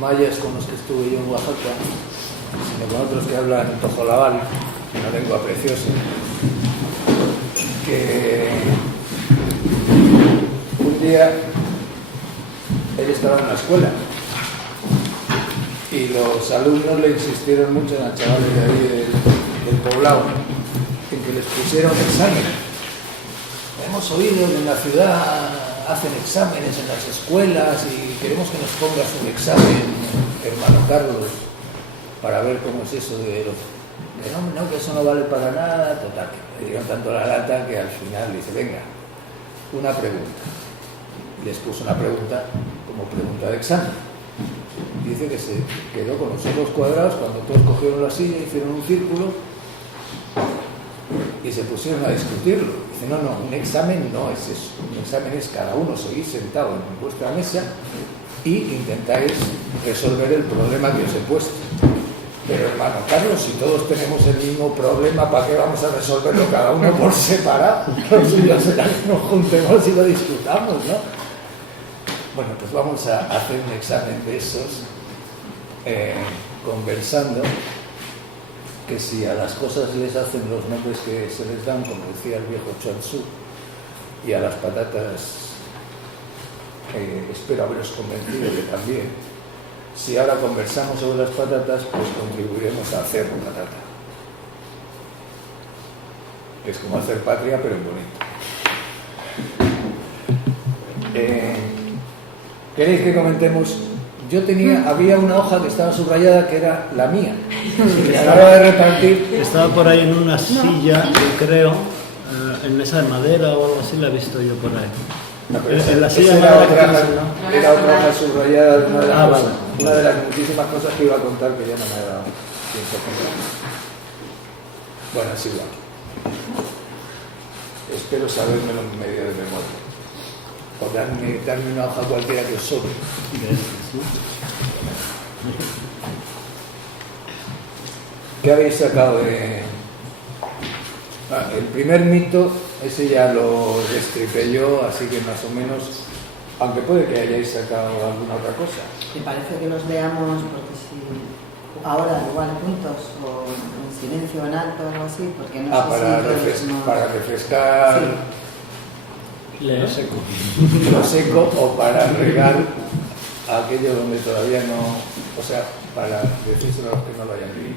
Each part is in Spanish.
mayas con los que estuve yo en Oaxaca, sino con otros que hablan tojolabal, una lengua preciosa, que un día él estaba en la escuela y los alumnos le insistieron mucho a chavales de ahí del poblado en que les pusieron examen. Hemos oído que en la ciudad hacen exámenes en las escuelas y queremos que nos pongas un examen, hermano Carlos, para ver cómo es eso de los... No, que eso no vale para nada. Total, que le dieron tanto la lata que al final dice, venga, una pregunta. Y les puso una pregunta como pregunta de examen. Dice que se quedó con los ojos cuadrados cuando todos cogieron la silla, hicieron un círculo y se pusieron a discutirlo. Dice, no, un examen no es eso. Un examen es cada uno seguir sentado en vuestra mesa y intentáis resolver el problema que os he puesto. Pero hermano Carlos, si todos tenemos el mismo problema, ¿para qué vamos a resolverlo cada uno por separado? Lo suyo será que nos juntemos y lo discutamos, ¿no? Bueno, pues vamos a hacer un examen de esos, conversando, que si a las cosas les hacen los nombres que se les dan, como decía el viejo Chuang Tzu, y a las patatas, espero haberos convencido que también, si ahora conversamos sobre las patatas, pues contribuiremos a hacer patata. Es como hacer patria, pero en bonito. ¿Queréis que comentemos? Había una hoja que estaba subrayada que era la mía. Y a la hora de repartir... Estaba por ahí en una silla, yo creo, en mesa de madera o algo así, la he visto yo por ahí. No, pero en la silla era otra hoja subrayada de una de las cosas. Una de las muchísimas cosas que iba a contar que ya no me ha dado tiempo a contar. Bueno, es igual. Espero sabérmelo en medio de memoria. O darme una hoja cualquiera que os sobre. ¿Qué habéis sacado de...? El primer mito, ese ya lo destripé yo, así que más o menos, aunque puede que hayáis sacado alguna otra cosa. ¿Te parece que los veamos porque si ahora igual juntos o en silencio o en alto o algo así? Porque no sé si para refrescar sí. Lo seco. Lo seco o para regar aquello donde todavía no... O sea, para decírselo a los que no lo hayan leído.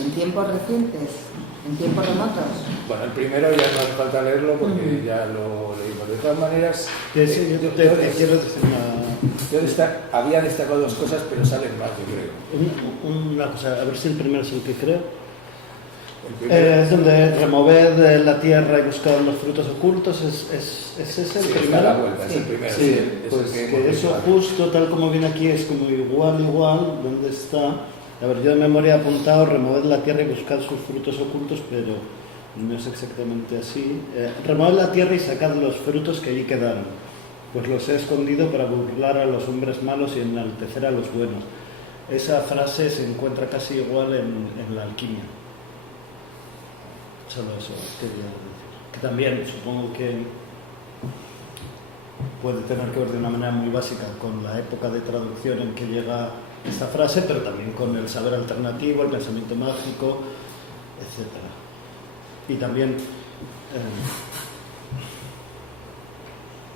¿En tiempos recientes? ¿En tiempos remotos? Bueno, el primero ya no hace falta leerlo porque ya lo leímos. De todas maneras, yo quiero decir había destacado dos cosas, pero salen más, yo creo. Una cosa, a ver si el primero es el que creo. Es donde remover la tierra y buscar los frutos ocultos, ¿es ese el primero? La vuelta, es el primero. Sí, pues que eso justo tal como viene aquí es como igual, ¿dónde está? A ver, yo de memoria he apuntado remover la tierra y buscar sus frutos ocultos, pero no es exactamente así. Remover la tierra y sacar los frutos que allí quedaron, pues los he escondido para burlar a los hombres malos y enaltecer a los buenos. Esa frase se encuentra casi igual en la alquimia. Solo eso quería decir. Que también supongo que puede tener que ver de una manera muy básica con la época de traducción en que llega esta frase, pero también con el saber alternativo, el pensamiento mágico, etc. Y también,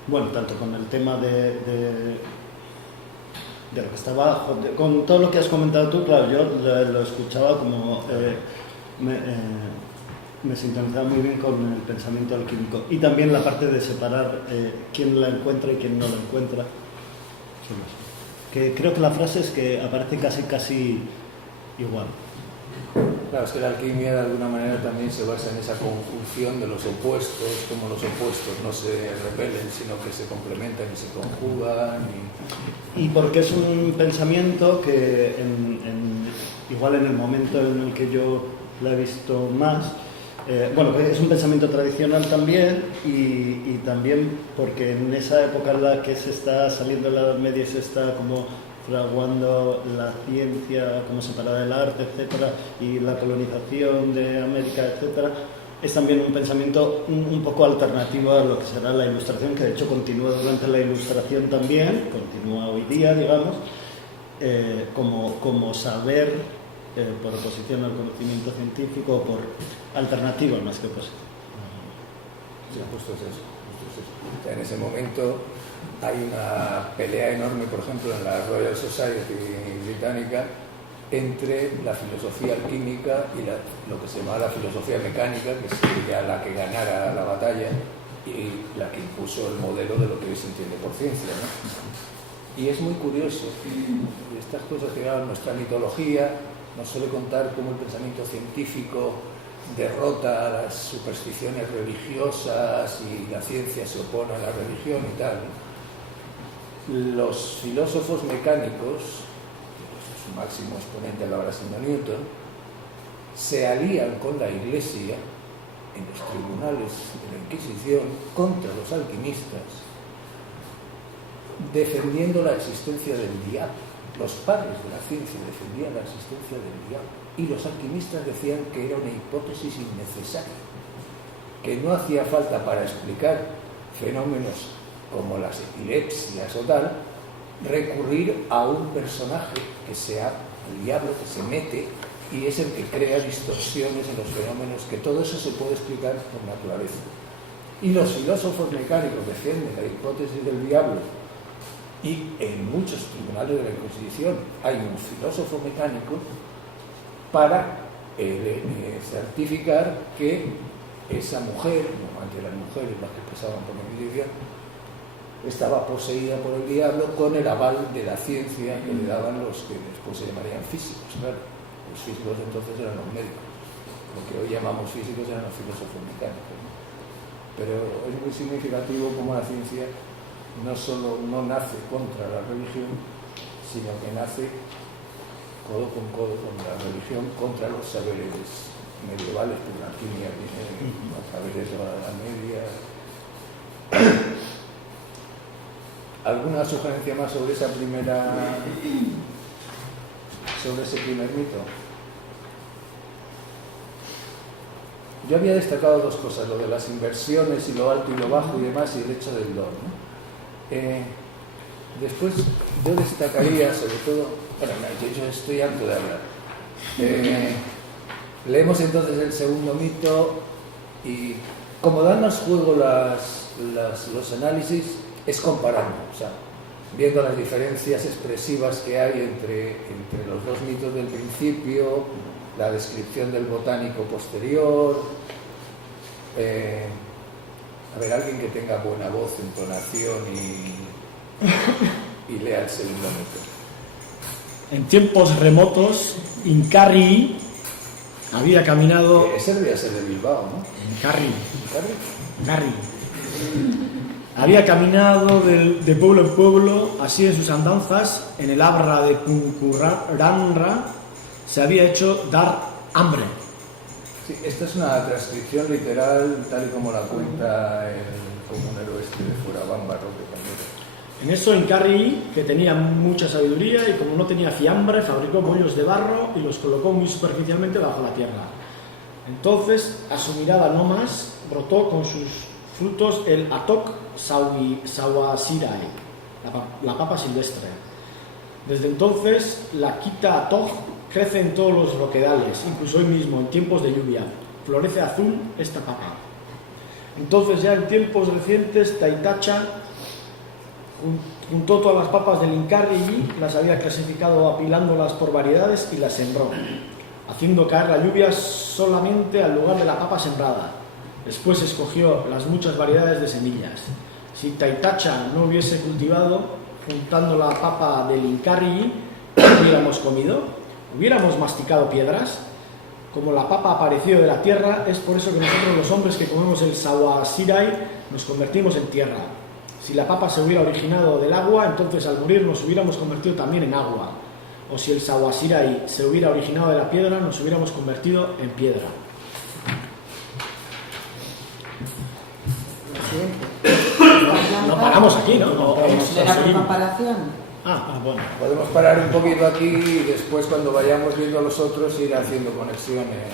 bueno, tanto con el tema de lo que está abajo, con todo lo que has comentado tú, claro, yo lo escuchaba como... me sintonizaba muy bien con el pensamiento alquímico. Y también la parte de separar quién la encuentra y quién no la encuentra. Que creo que la frase es que aparece casi igual. Claro, es que la alquimia de alguna manera también se basa en esa conjunción de los opuestos, como los opuestos no se repelen, sino que se complementan y se conjugan. Y porque es un pensamiento que igual en el momento en el que yo la he visto más, bueno, es un pensamiento tradicional también y también porque en esa época en la que se está saliendo de la Edad Media y se está como fraguando la ciencia como separada del arte, etcétera, y la colonización de América, etcétera, es también un pensamiento un poco alternativo a lo que será la Ilustración, que de hecho continúa durante la Ilustración también, continúa hoy día, digamos, como saber por oposición al conocimiento científico, por alternativa más que oposición. Sí, justo es eso. O sea, en ese momento hay una pelea enorme, por ejemplo, en la Royal Society británica, entre la filosofía alquímica y lo que se llama la filosofía mecánica, que sería la que ganara la batalla y la que impuso el modelo de lo que hoy se entiende por ciencia, ¿no? Y es muy curioso, y estas cosas que nuestra mitología nos suele contar cómo el pensamiento científico derrota a las supersticiones religiosas y la ciencia se opone a la religión y tal. Los filósofos mecánicos, su máximo exponente ahora siendo Newton, se alían con la Iglesia en los tribunales de la Inquisición contra los alquimistas, defendiendo la existencia del diablo. Los padres de la ciencia defendían la existencia del diablo y los alquimistas decían que era una hipótesis innecesaria, que no hacía falta para explicar fenómenos como las epilepsias o tal, recurrir a un personaje que sea el diablo, que se mete y es el que crea distorsiones en los fenómenos, que todo eso se puede explicar por naturaleza. Y los filósofos mecánicos defienden la hipótesis del diablo, y en muchos tribunales de la Inquisición hay un filósofo mecánico para certificar que esa mujer, normalmente las mujeres las que pasaban por la Inquisición, estaba poseída por el diablo con el aval de la ciencia que le daban los que después se llamarían físicos. Claro, los físicos entonces eran los médicos, lo que hoy llamamos físicos eran los filósofos mecánicos, ¿no? Pero es muy significativo cómo la ciencia no solo no nace contra la religión, sino que nace codo con la religión contra los saberes medievales, porque la alquimia viene a través de la Edad Media. ¿Alguna sugerencia más sobre ese primer mito? Yo había destacado dos cosas, lo de las inversiones y lo alto y lo bajo y demás, y el hecho del don, ¿no? Después yo destacaría sobre todo, bueno, yo estoy harto de hablar. Leemos entonces el segundo mito y como dan más juego los análisis, es comparando, o sea, viendo las diferencias expresivas que hay entre los dos mitos del principio, la descripción del botánico posterior. A ver, alguien que tenga buena voz, entonación y lea el segundo mito. En tiempos remotos, Incarri había caminado... Ese debía ser de Bilbao, ¿no? Incarri. Había caminado de pueblo en pueblo, así en sus andanzas, en el Abra de Puncurranra, se había hecho dar hambre. Sí, esta es una transcripción literal, tal y como la cuenta el comunero de Fuerabamba, Roque Pandero. En eso Incarri, que tenía mucha sabiduría y como no tenía fiambre, fabricó bollos de barro y los colocó muy superficialmente bajo la tierra. Entonces, a su mirada no más, brotó con sus frutos el Atok Sawasirai, la papa silvestre. Desde entonces, la Quita Atok crece en todos los roquedales, incluso hoy mismo, en tiempos de lluvia. Florece azul esta papa. Entonces, ya en tiempos recientes, Taitacha juntó todas las papas del Incarri, las había clasificado apilándolas por variedades y las sembró, haciendo caer la lluvia solamente al lugar de la papa sembrada. Después escogió las muchas variedades de semillas. Si Taitacha no hubiese cultivado, juntando la papa del Incarri, ¿qué hubiéramos comido? ¿Hubiéramos masticado piedras? Como la papa apareció de la tierra, es por eso que nosotros los hombres que comemos el Sawasirai nos convertimos en tierra. Si la papa se hubiera originado del agua, entonces al morir nos hubiéramos convertido también en agua. O si el Sawasirai se hubiera originado de la piedra, nos hubiéramos convertido en piedra. No paramos aquí, ¿no? ¿Era por comparación? Bueno. Podemos parar un poquito aquí y después, cuando vayamos viendo a los otros, ir haciendo conexiones.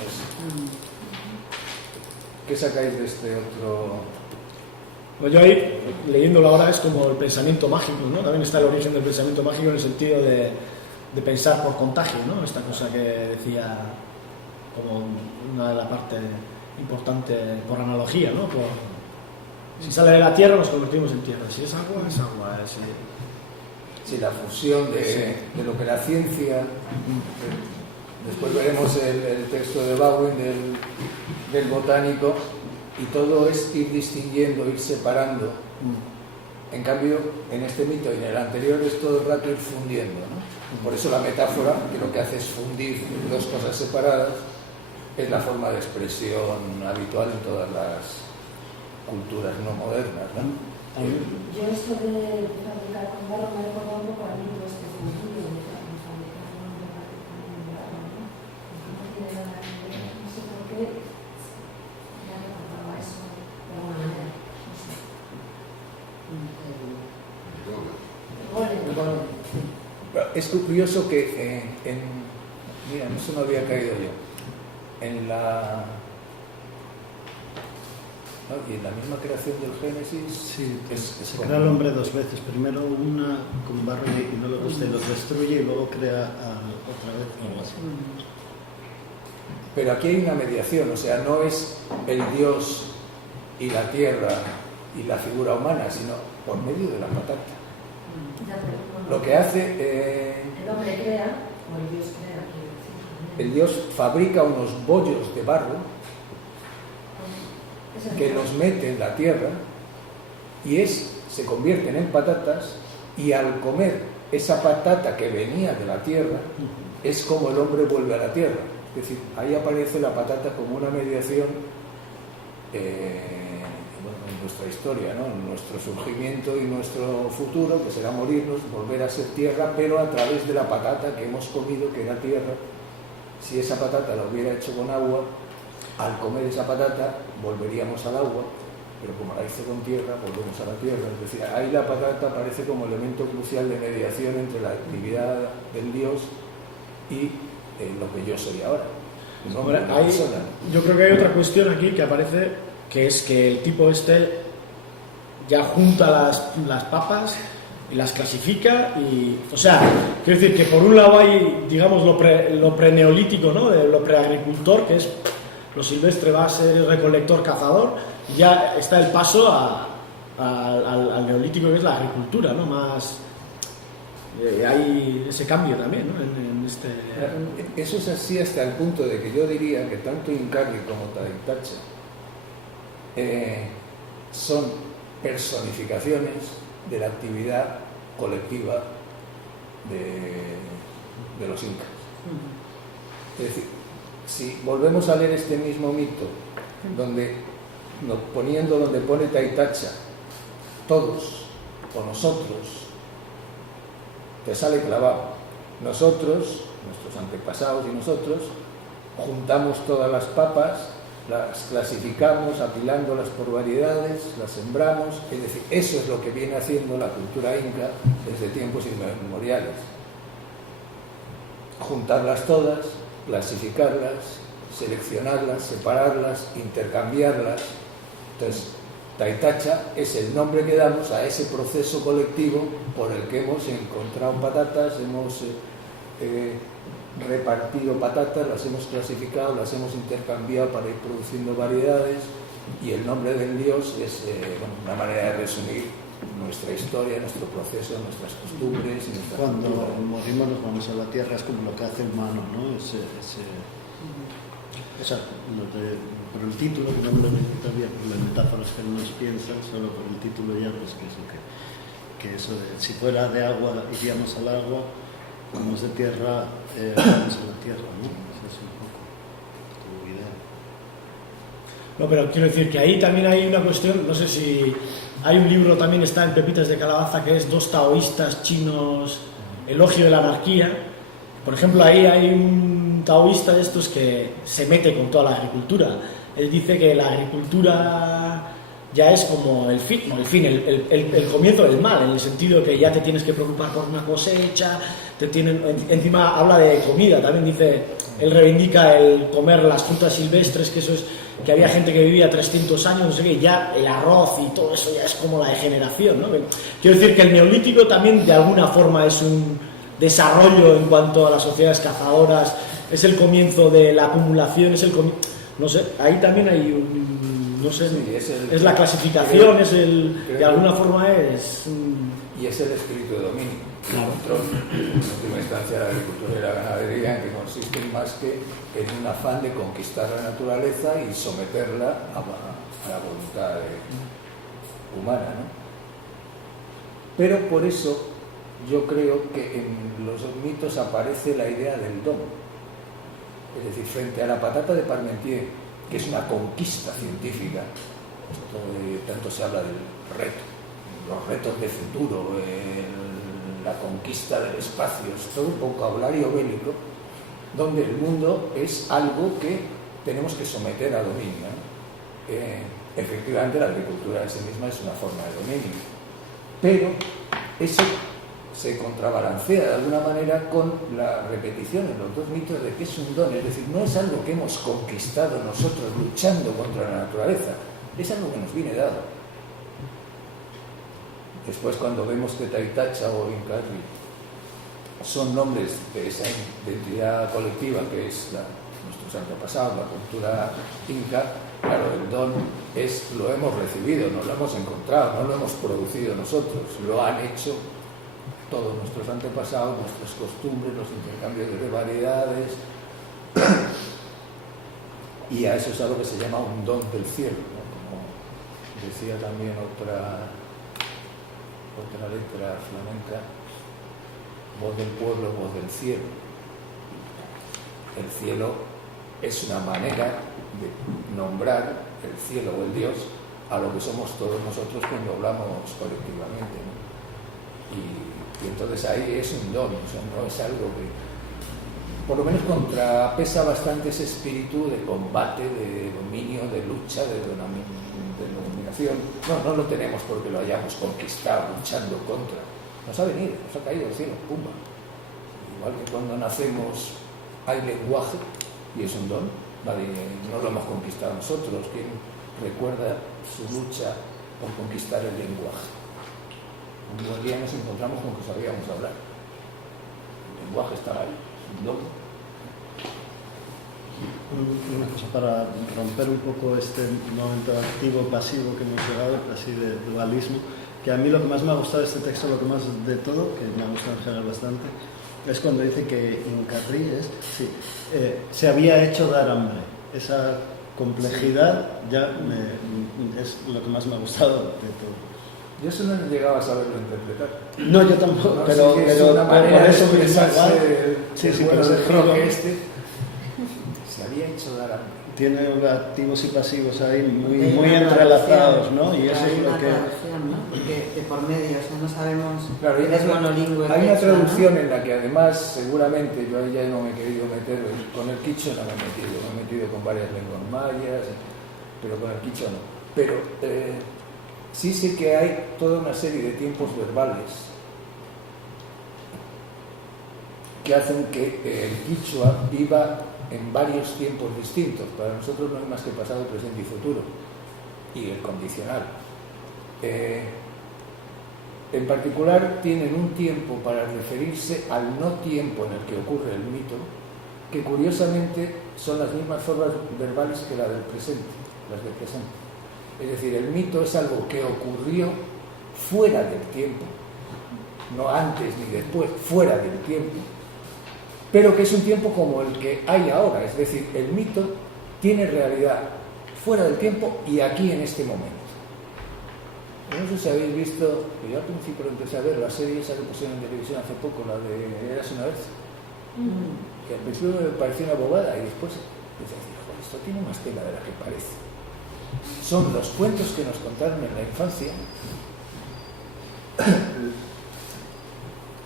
¿Qué sacáis de este otro? Pues yo ahí, leyéndolo ahora, es como el pensamiento mágico, ¿no? También está el origen del pensamiento mágico en el sentido de pensar por contagio, ¿no? Esta cosa que decía como una de las partes importantes por analogía, ¿no? Si sale de la tierra nos convertimos en tierra, si es agua, es agua. Sí, la fusión de lo que la ciencia... Después veremos el texto de Bauer del botánico, y todo es ir distinguiendo, ir separando. En cambio, en este mito y en el anterior es todo el rato ir fundiendo, ¿no? Por eso la metáfora, que lo que hace es fundir dos cosas separadas, es la forma de expresión habitual en todas las culturas no modernas, ¿no? Yo esto de fabricar con barro me recuerda un poco al libro este fundido de fabricar con barro, ¿no? No tiene nada que ver, no sé por qué me ha recordado a eso de alguna manera, no sé. Es curioso que mira, eso no había caído yo. En la y en la misma creación del Génesis, sí, se como... crea el hombre dos veces. Primero una con barro y no los destruye, y luego crea otra vez algo así. Pero aquí hay una mediación, o sea, no es el Dios y la tierra y la figura humana, sino por medio de la patata. Lo que hace... el hombre crea, o el Dios crea, quiero decir. El Dios fabrica unos bollos de barro que los mete en la tierra y se convierten en patatas, y al comer esa patata que venía de la tierra es como el hombre vuelve a la tierra. Es decir, ahí aparece la patata como una mediación en nuestra historia, ¿no? En nuestro surgimiento y nuestro futuro, que será morirnos, volver a ser tierra, pero a través de la patata que hemos comido, que era tierra. Si esa patata la hubiera hecho con agua, al comer esa patata volveríamos al agua, pero como la hizo con tierra, volvemos a la tierra. Es decir, ahí la patata aparece como elemento crucial de mediación entre la actividad del Dios y lo que yo soy ahora. Yo creo que hay otra cuestión aquí que aparece, que es que el tipo este ya junta las papas y las clasifica, y, o sea, quiero decir que por un lado hay, digamos, lo preneolítico, ¿no? De lo preagricultor, que es lo silvestre, va a ser recolector, cazador. Ya está el paso al neolítico, que es la agricultura, ¿no? Más hay ese cambio también, ¿no? En este... Eso es así hasta el punto de que yo diría que tanto Incarri como Taitacha son personificaciones de la actividad colectiva de los incas. Es decir, si volvemos a leer este mismo mito, donde pone Taitacha, todos o nosotros, te sale clavado. Nosotros, nuestros antepasados y nosotros, juntamos todas las papas, las clasificamos apilándolas por variedades, las sembramos. Es decir, eso es lo que viene haciendo la cultura inca desde tiempos inmemoriales. Juntarlas todas, clasificarlas, seleccionarlas, separarlas, intercambiarlas. Entonces, Taitacha es el nombre que damos a ese proceso colectivo por el que hemos encontrado patatas, hemos repartido patatas, las hemos clasificado, las hemos intercambiado para ir produciendo variedades, y el nombre del Dios es una manera de resumir nuestra historia, nuestro proceso, nuestras costumbres y nuestra Cuando cultura. morimos nos vamos a la tierra, es como lo que hace el humano, ¿no? Por el título, que no me lo necesito bien, por las metáforas que no nos piensan, solo por el título ya, pues que eso de si fuera de agua iríamos al agua, como es de tierra, vamos a la tierra, ¿no? Esa es un poco tu idea. No, pero quiero decir que ahí también hay una cuestión, no sé si hay un libro, también está en Pepitas de Calabaza, que es Dos taoístas chinos, elogio de la anarquía. Por ejemplo, ahí hay un taoísta de estos que se mete con toda la agricultura. Él dice que la agricultura ya es como el fin, el comienzo del mal, en el sentido que ya te tienes que preocupar por una cosecha, encima habla de comida, también dice, él reivindica el comer las frutas silvestres, que eso es que había gente que vivía 300 años, no sé qué, ya el arroz y todo eso ya es como la degeneración, ¿no? Quiero decir que el neolítico también de alguna forma es un desarrollo en cuanto a las sociedades cazadoras, es el comienzo de la acumulación, es el no sé, ahí también hay un, no sé, Sí, es la clasificación, de alguna forma es... Y es el espíritu de dominio, el control, en última instancia la agricultura y la ganadería, en que consisten más que en un afán de conquistar la naturaleza y someterla a la voluntad humana, ¿no? Pero por eso yo creo que en los mitos aparece la idea del don. Es decir, frente a la patata de Parmentier, que es una conquista científica, tanto se habla del reto, los retos de futuro, la conquista del espacio, es todo un vocabulario bélico, donde el mundo es algo que tenemos que someter a dominio, ¿no? Efectivamente, la agricultura en sí misma es una forma de dominio, pero eso se contrabalancea de alguna manera con la repetición en los dos mitos de que es un don, es decir, no es algo que hemos conquistado nosotros luchando contra la naturaleza, es algo que nos viene dado. Después, cuando vemos que Taitacha o Incarri son nombres de esa identidad colectiva que es nuestros antepasados, la cultura inca, claro, el don lo hemos recibido, no lo hemos encontrado, no lo hemos producido nosotros, lo han hecho todos nuestros antepasados, nuestras costumbres, los intercambios de variedades, y a eso es algo que se llama un don del cielo, ¿no? Como decía también otra letra flamenca, voz del pueblo, voz del cielo. El cielo es una manera de nombrar el cielo o el Dios a lo que somos todos nosotros cuando hablamos colectivamente, ¿no? Y entonces ahí es un don, o sea, no es algo que por lo menos contrapesa bastante ese espíritu de combate, de dominio, de lucha, de dominación. No lo tenemos porque lo hayamos conquistado, luchando contra. Nos ha venido, nos ha caído del cielo, pumba. Igual que cuando nacemos hay lenguaje y es un don, no lo hemos conquistado nosotros. ¿Quién recuerda su lucha por conquistar el lenguaje? Un buen día nos encontramos con que sabíamos hablar. El lenguaje está ahí, es un don. Una cosa para romper un poco este momento activo-pasivo que hemos llegado, así de dualismo, que a mí lo que más me ha gustado de este texto, lo que más de todo, que me ha gustado en general bastante, es cuando dice que Incarri se había hecho dar hambre. Esa complejidad ya es lo que más me ha gustado de todo. Yo eso no llegaba a saberlo interpretar. No, yo tampoco, no, pero sí es una manera por eso de expresarse pero ese giro se había hecho dar hambre. Tiene activos y pasivos ahí muy entrelazados, ¿no? Y eso es lo que... ¿no? Porque de por medio, o sea, no sabemos... Claro, es monolingüe. Hay una traducción, ¿no?, en la que además, seguramente, yo ahí ya no me he querido meter, con el quicho no me he metido con varias lenguas mayas, pero con el quicho no. Pero sí sé que hay toda una serie de tiempos verbales que hacen que el quichua viva en varios tiempos distintos. Para nosotros no hay más que pasado, presente y futuro, y el condicional. En particular tienen un tiempo para referirse al no tiempo en el que ocurre el mito, que curiosamente son las mismas formas verbales que las del presente. Es decir, el mito es algo que ocurrió fuera del tiempo, no antes ni después, fuera del tiempo, pero que es un tiempo como el que hay ahora. Es decir, el mito tiene realidad fuera del tiempo y aquí en este momento. No sé si habéis visto, que yo al principio lo empecé a ver, la serie esa que pusieron en televisión hace poco, la de Eras una vez, que al principio me pareció una bobada y después empecé a decir, joder, esto tiene más tela de la que parece. Son los cuentos que nos contaron en la infancia.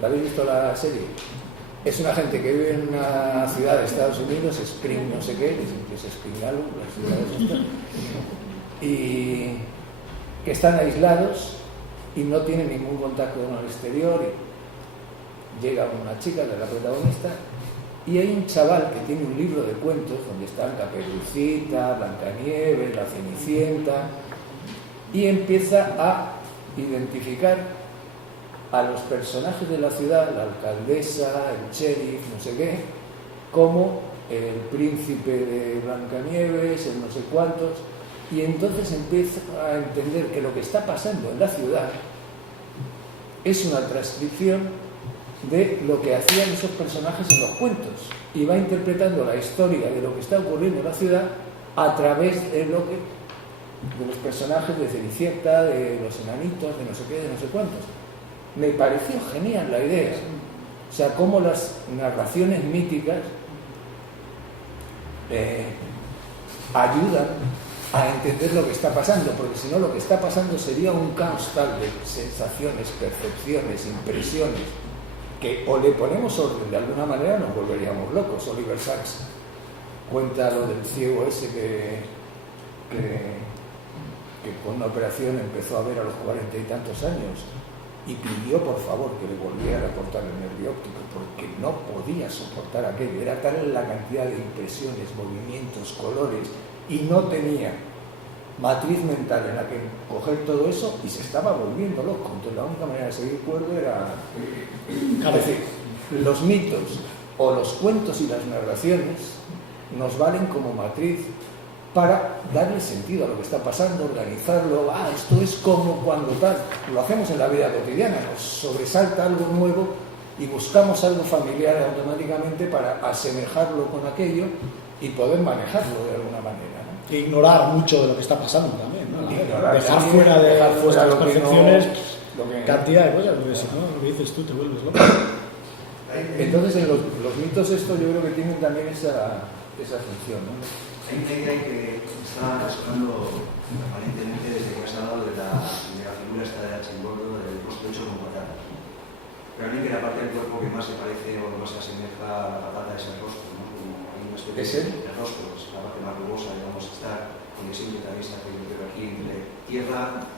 ¿La habéis visto la serie? Es una gente que vive en una ciudad de Estados Unidos, Spring no sé qué, es Spring algo, las ciudades estas, y que están aislados y no tienen ningún contacto con el exterior. Y llega una chica, que es la protagonista, Y hay un chaval que tiene un libro de cuentos donde están Caperucita, Blancanieves, la Cenicienta, y empieza a identificar a los personajes de la ciudad, la alcaldesa, el sheriff, no sé qué, como el príncipe de Blancanieves, el no sé cuántos, y entonces empieza a entender que lo que está pasando en la ciudad es una transcripción de lo que hacían esos personajes en los cuentos, y va interpretando la historia de lo que está ocurriendo en la ciudad a través de lo que, de los personajes de Cenicienta, de los enanitos, de no sé qué, de no sé cuántos. Me pareció genial la idea, o sea, cómo las narraciones míticas ayudan a entender lo que está pasando, porque si no lo que está pasando sería un caos tal de sensaciones, percepciones, impresiones, que o le ponemos orden de alguna manera nos volveríamos locos. Oliver Sacks cuenta lo del ciego ese que con una operación empezó a ver a los 40 y tantos años y pidió por favor que le volviera a cortar el nervio óptico porque no podía soportar aquello. Era tal la cantidad de impresiones, movimientos, colores, y no tenía matriz mental en la que coger todo eso y se estaba volviendo loco. Entonces la única manera de seguir cuerdo era... Es decir, los mitos o los cuentos y las narraciones nos valen como matriz para darle sentido a lo que está pasando, organizarlo. Esto es como cuando tal, lo hacemos en la vida cotidiana, nos sobresalta algo nuevo y buscamos algo familiar automáticamente para asemejarlo con aquello y poder manejarlo de alguna manera, ¿no? E ignorar mucho de lo que está pasando también, ¿no? Dejar sí, fuera de dejar fuera las lo que percepciones no, cantidad de cosas, porque si no, lo que dices tú te vuelves loco. Entonces en los mitos esto yo creo que tienen también esa función, ¿no? Hay una idea que está resonando aparentemente desde que has hablado de la figura esta de Archimboldo del rostro hecho con patata. Realmente la parte del cuerpo que más se parece o que más se asemeja a la patata es el rostro, ¿no? Como hay una especie de rostro, es la parte más rugosa, digamos, esta conexión que también se hace aquí entre tierra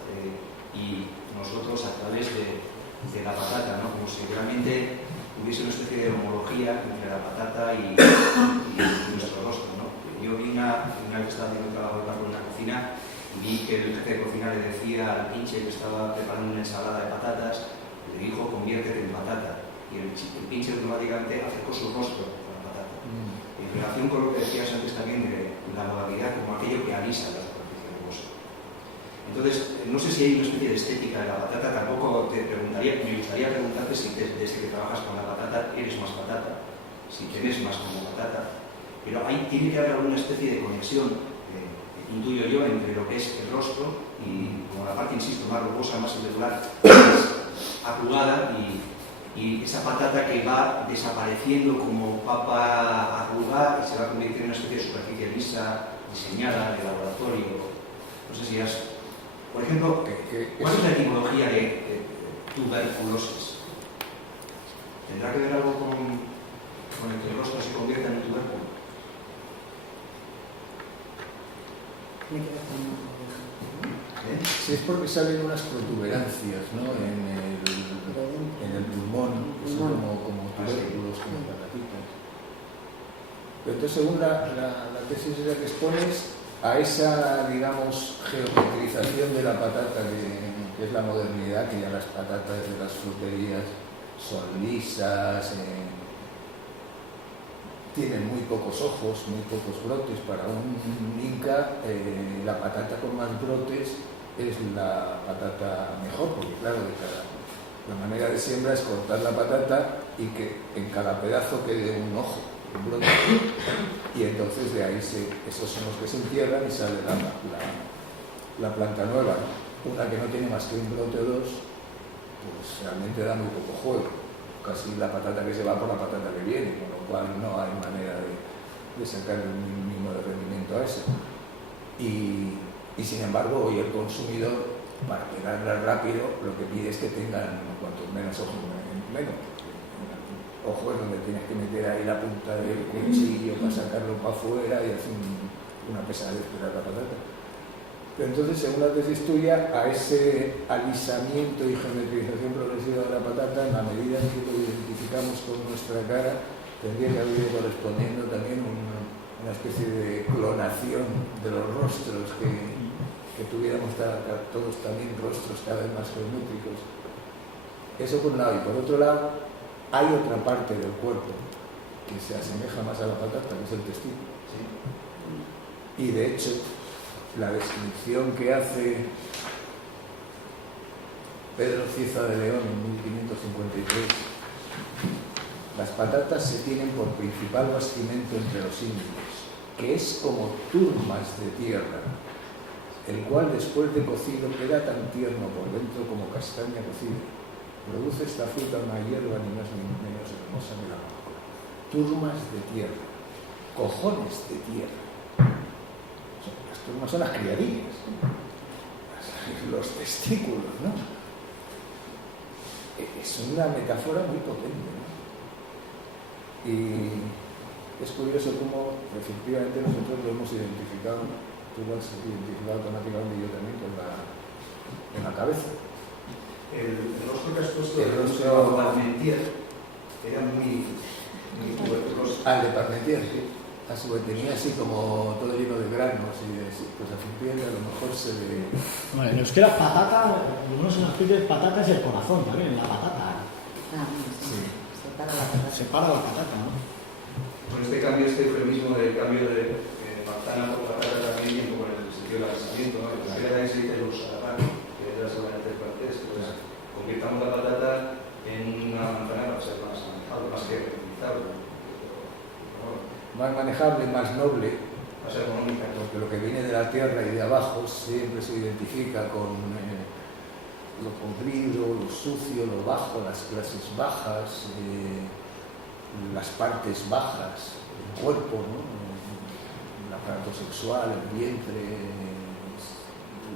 y nosotros a través de la patata, ¿no? Como si realmente hubiese una especie de homología entre la patata y nuestro rostro, ¿no? Yo vi una que estaba haciendo un trabajo de campo en una cocina y vi que el jefe de cocina le decía al pinche que estaba preparando una ensalada de patatas, le dijo conviértete en patata, y el pinche automáticamente acercó su rostro a la patata. En relación con lo que decías antes también de la modalidad como aquello que avisa la superficie rugosa. Entonces, no sé si hay una especie de estética de la patata, tampoco te preguntaría, me gustaría preguntarte si desde que trabajas con la patata eres más patata, si te ves más como patata, pero ahí tiene que haber alguna especie de conexión, intuyo yo, entre lo que es el rostro y como la parte, insisto, más rugosa, más irregular, más arrugada y esa patata que va desapareciendo como papa arrugada y se va a convertir en una especie de superficie lisa, diseñada, de laboratorio. No sé si has... Por ejemplo, ¿cuál es la etimología de tuberculosis? ¿Tendrá que ver algo con el que el rostro se convierta en un tubérculo? Sí, es porque salen unas protuberancias, ¿no? en el pulmón, que son como tubérculos, como patatitas. Pero entonces, según la tesis esa que expones, a esa, digamos, geometrización de la patata que es la modernidad, que ya las patatas de las fruterías son lisas, tienen muy pocos ojos, muy pocos brotes. Para un inca, la patata con más brotes es la patata mejor, porque claro, la manera de siembra es cortar la patata y que en cada pedazo quede un ojo, un brote, y entonces de ahí esos son los que se entierran y sale la planta nueva. Una que no tiene más que un brote o dos, pues realmente da muy poco juego, casi la patata que se va por la patata que viene, con lo cual no hay manera de sacar un mínimo de rendimiento a eso. Y sin embargo, hoy el consumidor, para pegarla rápido, lo que pide es que tengan cuantos menos ojos menos. Ojos donde tienes que meter ahí la punta del cuchillo para sacarlo para afuera y hacer una pesadez pegar la patata. Pero entonces, según la tesis tuya, a ese alisamiento y geometrización progresiva de la patata, en la medida en que lo identificamos con nuestra cara, tendría que haber ido correspondiendo también una especie de clonación de los rostros, que tuviéramos todos también rostros cada vez más geométricos. Eso por un lado. Y por otro lado, hay otra parte del cuerpo que se asemeja más a la patata, que es el testículo. Sí. Y de hecho, la descripción que hace Pedro Cieza de León en 1553, las patatas se tienen por principal bastimento entre los indios, que es como turmas de tierra, el cual después de cocido queda tan tierno por dentro como castaña cocida. Produce esta fruta una hierba ni más ni menos hermosa que la mano. Turmas de tierra, cojones de tierra. Las turmas son las criadillas, los testículos, ¿no? Es una metáfora muy potente, ¿no? Y es curioso cómo efectivamente nosotros lo hemos identificado, tú lo has identificado automáticamente y yo también en la cabeza. El rostro que has puesto, El el rostro- rostro de Parmentier, era muy tuberculoso. Al de Parmentier, sí. A su vez tenía así como todo lleno de granos y de, pues efectivamente a lo mejor se le... Bueno, en euskera patata, algunos en las patata es el corazón también, la patata. Ah, sí. Separa la patata. Separa la patata, ¿no? Con este cambio, este eufemismo del cambio de manzana por patata también, como en el sentido del lanzamiento, ¿no? En la también se dice luz a la mano, que es seguramente el francés. Entonces, convirtamos la patata en una manzana para ser más manejable, más que reutilizable. más manejable, más noble, Más económica. porque lo que viene de la tierra y de abajo siempre se identifica con lo podrido, lo sucio, lo bajo, las clases bajas, las partes bajas, el cuerpo, ¿no? El aparato sexual, el vientre,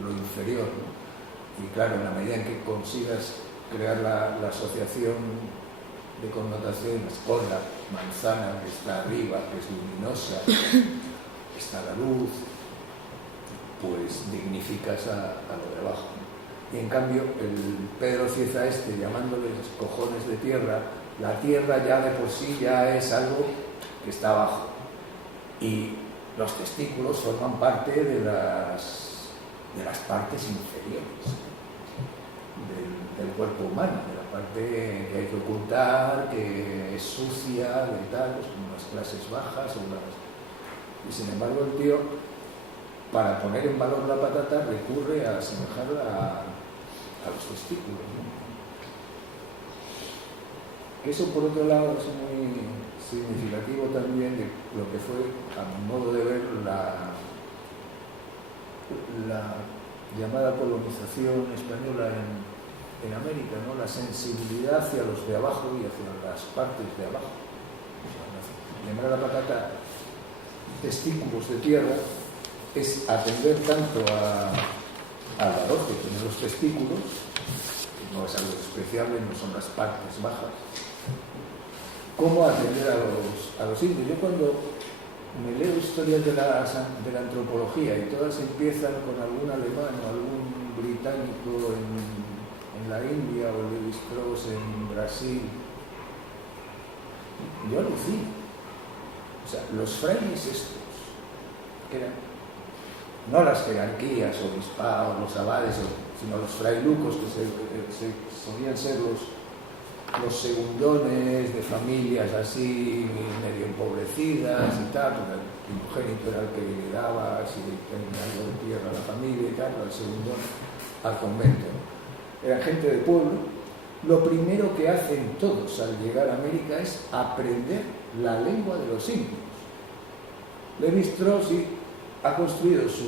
lo inferior, ¿no? Y claro, en la medida en que consigas crear la asociación de connotaciones con la manzana que está arriba, que es luminosa, está la luz, pues dignificas a lo de abajo. Y en cambio, el Pedro Cieza llamándoles cojones de tierra, la tierra ya de por sí ya es algo que está abajo. Y los testículos forman parte de las partes inferiores del cuerpo humano, de la parte que hay que ocultar, que es sucia, de tal, pues como las clases bajas y sin embargo el tío, para poner en valor la patata, recurre a asemejarla a los testículos, ¿no? Eso por otro lado es muy significativo también de lo que fue, a mi modo de ver, la llamada colonización española en América, ¿no? La sensibilidad hacia los de abajo y hacia las partes de abajo. O sea, llamar a la patata testículos de tierra es atender tanto al valor que tienen los testículos, que no es algo despreciable, no son las partes bajas, como atender a los indios. Yo cuando me leo historias de la antropología y todas empiezan con algún alemán o algún británico en la India o Lewis Strauss en Brasil, yo alucino. O sea, los frailes estos, que eran no las jerarquías o obispados, los abades, sino los frailucos que solían ser los segundones de familias así medio empobrecidas y tal, porque el primogénito era el que le daba, si tenía algo de tierra a la familia y tal, el segundón al convento. Eran gente del pueblo. Lo primero que hacen todos al llegar a América es aprender la lengua de los indios. Levi-Strauss ha construido su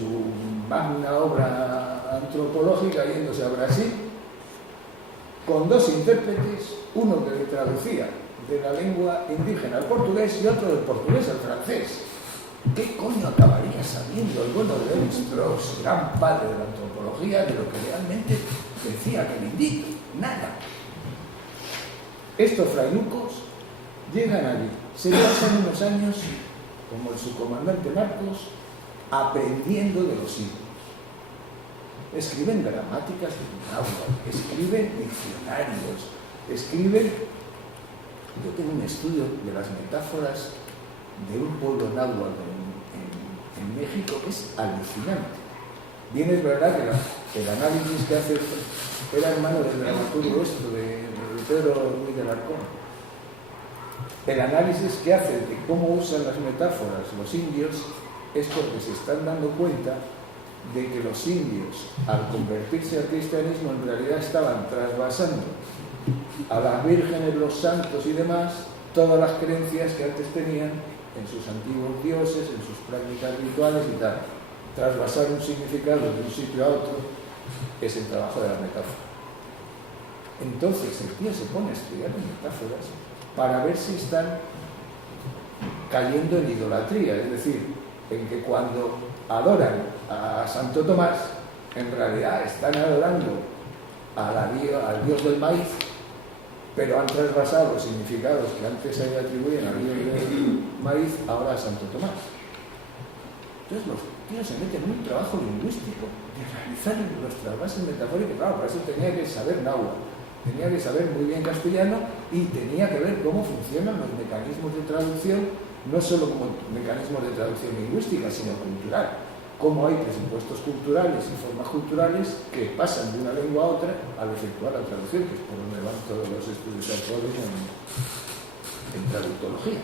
magna obra antropológica yéndose a Brasil con dos intérpretes, uno que le traducía de la lengua indígena al portugués y otro del portugués al francés. ¿Qué coño acabaría sabiendo el bueno de Levi-Strauss, gran padre de la antropología, de lo que realmente decía aquel indito? Nada. Estos frailucos llegan allí, se pasan unos años, como el subcomandante Marcos, aprendiendo de los indios. Escriben gramáticas de náhuatl, escriben diccionarios, escriben Yo tengo un estudio de las metáforas de un pueblo náhuatl en México que es alucinante. Bien es verdad que el análisis que hace era hermano del dramaturgo de Pedro Ruiz de Alarcón. El análisis que hace de cómo usan las metáforas los indios es porque se están dando cuenta de que los indios, al convertirse al cristianismo, en realidad estaban trasvasando a las vírgenes, los santos y demás, todas las creencias que antes tenían en sus antiguos dioses, en sus prácticas rituales y tal. Trasvasar un significado de un sitio a otro es el trabajo de la metáfora. Entonces el tío se pone a estudiar las metáforas para ver si están cayendo en idolatría, es decir, en que cuando adoran a Santo Tomás, en realidad están adorando al dios del maíz, pero han trasvasado los significados que antes se le atribuían al dios del maíz, ahora a Santo Tomás. Entonces los tíos se meten en un trabajo lingüístico de realizar los trasvases metafóricos. Claro, para eso tenía que saber náhuatl, tenía que saber muy bien castellano y tenía que ver cómo funcionan los mecanismos de traducción, no solo como mecanismos de traducción lingüística, sino cultural. Cómo hay presupuestos culturales y formas culturales que pasan de una lengua a otra al efectuar la traducción, que es por donde van todos los estudios actuales en traductología.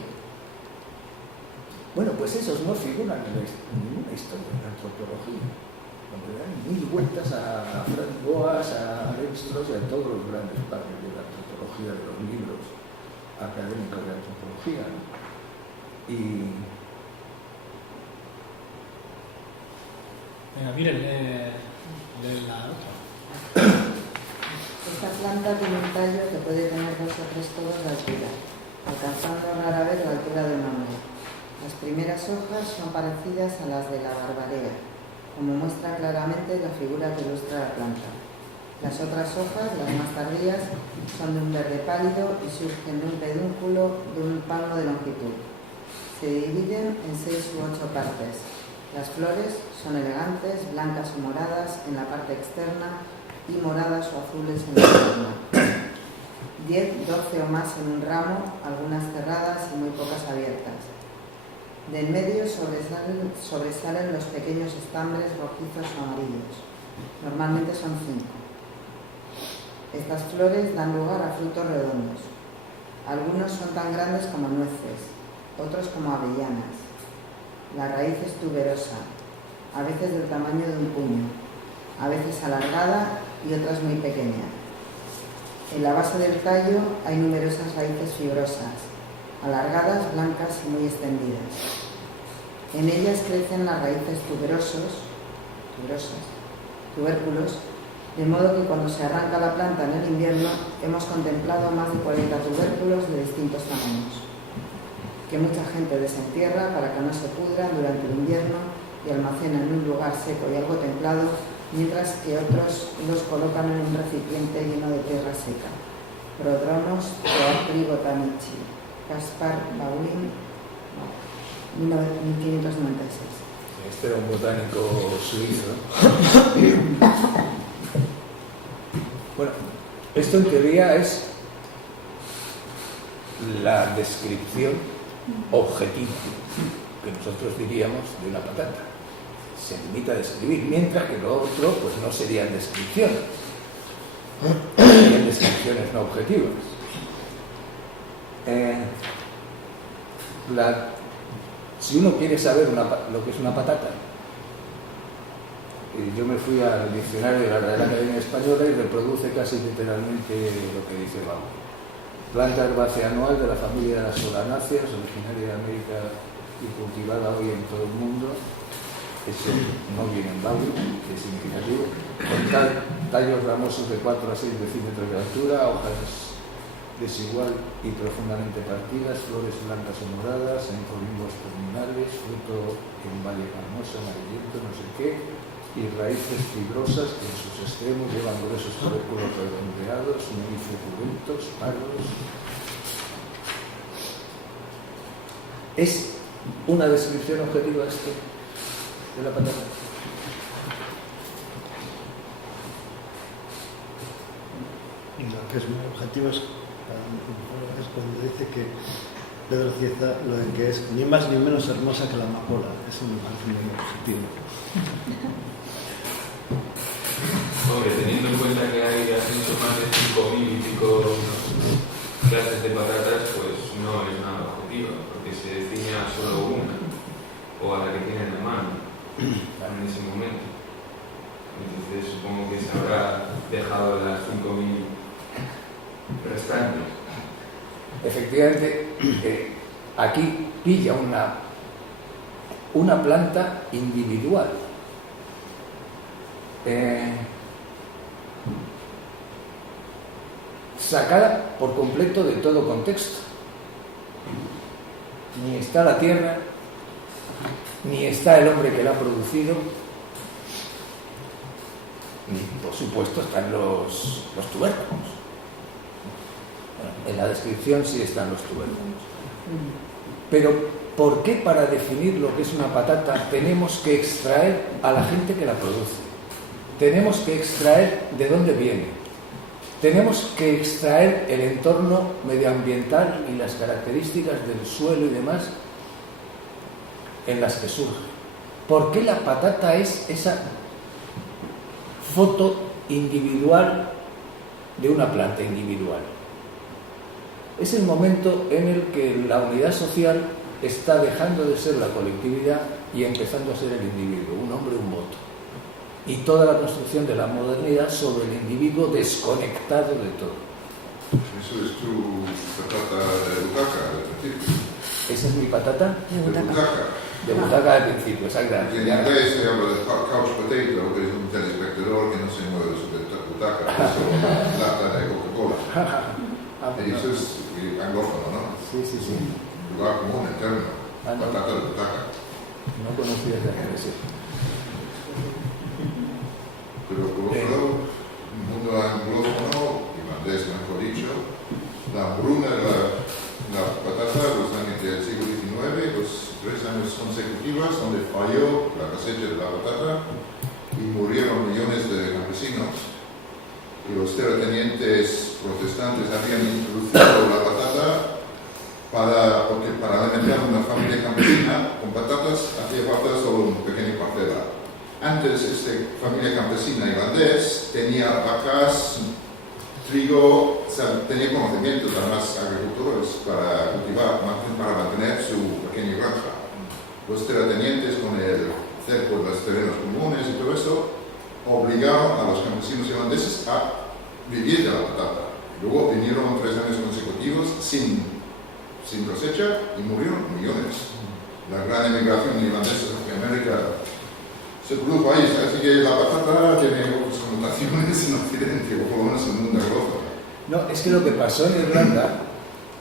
Bueno, pues esos no figuran en ninguna historia de la antropología. Donde dan mil vueltas a Franz Boas, a Levi-Strauss y a todos los grandes padres de la antropología, de los libros académicos de antropología, ¿no? Y venga, miren, lee la otra. Esta planta tiene un tallo que puede tener 2 o 3 codos de altura, alcanzando rara vez la altura de un hombre. Las primeras hojas son parecidas a las de la barbarea, como muestra claramente la figura que ilustra la planta. Las otras hojas, las más tardías, son de un verde pálido y surgen de un pedúnculo de un palmo de longitud. Se dividen en 6 u 8 partes. Las flores son elegantes, blancas o moradas en la parte externa y moradas o azules en la interna. 10, 12 o más en un ramo, algunas cerradas y muy pocas abiertas. De en medio sobresalen los pequeños estambres rojizos o amarillos. Normalmente son 5. Estas flores dan lugar a frutos redondos. Algunos son tan grandes como nueces, otros como avellanas. La raíz es tuberosa, a veces del tamaño de un puño, a veces alargada y otras muy pequeñas. En la base del tallo hay numerosas raíces fibrosas, alargadas, blancas y muy extendidas. En ellas crecen las raíces tubérculos, de modo que cuando se arranca la planta en el invierno hemos contemplado más de 40 tubérculos de distintos tamaños, que mucha gente desentierra para que no se pudran durante el invierno y almacena en un lugar seco y algo templado, mientras que otros los colocan en un recipiente lleno de tierra seca. Prodromos Teatri Botanici, Caspar Baulin, 1596. este era un botánico suizo. Bueno, esto en teoría es la descripción objetiva que nosotros diríamos de una patata. Se limita a describir, mientras que lo otro pues no serían descripciones, serían descripciones no objetivas. Si uno quiere saber lo que es una patata, yo me fui al diccionario de la Real Academia Española y reproduce casi literalmente lo que dice Bauer. Planta herbácea anual de la familia de las solanáceas, originaria de América y cultivada hoy en todo el mundo. Eso no viene en Bauer, que es significativo. Con tallos ramosos de 4 a 6 decímetros de altura, hojas desigual y profundamente partidas, flores blancas o moradas, en corimbos terminales, fruto en valle carnoso, amarillento, no sé qué, y raíces fibrosas que en sus extremos llevan gruesos tubérculos redondeados, muy suculentos, pardos. ¿Es una descripción objetiva esto de la patata? Lo que es muy objetivo es Es cuando dice que Pedro Cieza lo de que es ni más ni menos hermosa que la amapola. Eso me parece muy positivo. Hombre, teniendo en cuenta que hay ascenso más de 5.000 y pico clases de patatas, pues no es nada objetivo, porque se ciña a solo una, o a la que tiene en la mano, en ese momento. Entonces supongo que se habrá dejado las 5.000 restantes. Efectivamente, aquí pilla una planta individual. Sacada por completo de todo contexto. Ni está la tierra, ni está el hombre que la ha producido, ni por supuesto están los tubérculos. En la descripción sí están los tubérculos. Pero ¿por qué para definir lo que es una patata tenemos que extraer a la gente que la produce? Tenemos que extraer de dónde viene. Tenemos que extraer el entorno medioambiental y las características del suelo y demás en las que surge. ¿Por qué la patata es esa foto individual de una planta individual? Es el momento en el que la unidad social está dejando de ser la colectividad y empezando a ser el individuo, un hombre, un voto. Y toda la construcción de la modernidad sobre el individuo desconectado de todo. Eso es tu patata de butaca, al principio. ¿Esa es mi patata? De butaca. De butaca al principio, exacta. Y en inglés se habla de couch potato, que es un telespectador que no se mueve sobre butaca, eso es lata de Coca-Cola. Y eso es anglófono, ¿no? Sí. Lugar común, eterno. No. Patata de butaca. No conocía esa expresión. Pero por otro lado, el mundo anglófono, irlandés mejor dicho, la hambruna de la patata los años del siglo XIX, los 3 años consecutivos donde falló la cosecha de la patata y murieron millones de campesinos. Y los terratenientes protestantes habían introducido la patata porque para alimentar una familia campesina con patatas hacía falta solo una pequeña parcela. Antes, esta familia campesina irlandés tenía vacas, trigo, o sea, tenía conocimientos además agricultores para cultivar, para mantener su pequeña granja. Los terratenientes con el cerco de los terrenos comunes y todo eso obligaron a los campesinos irlandeses a vivir de la patata. Luego vinieron 3 años consecutivos sin cosecha y murieron millones. La gran emigración irlandesa hacia América se produjo ahí, así que la patata tiene otras connotaciones en Occidente, o por lo menos en el mundo anglófono. No, es que lo que pasó en Irlanda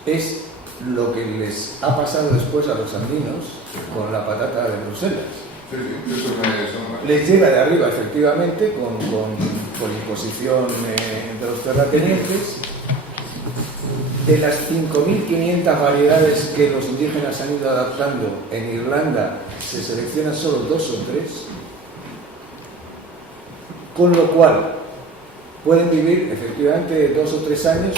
es lo que les ha pasado después a los andinos con la patata de Bruselas. Sí, eso me suena. Les llega de arriba, efectivamente, con imposición de los terratenientes. De las 5.500 variedades que los indígenas han ido adaptando en Irlanda, se seleccionan solo 2 o 3, con lo cual pueden vivir efectivamente 2 o 3 años.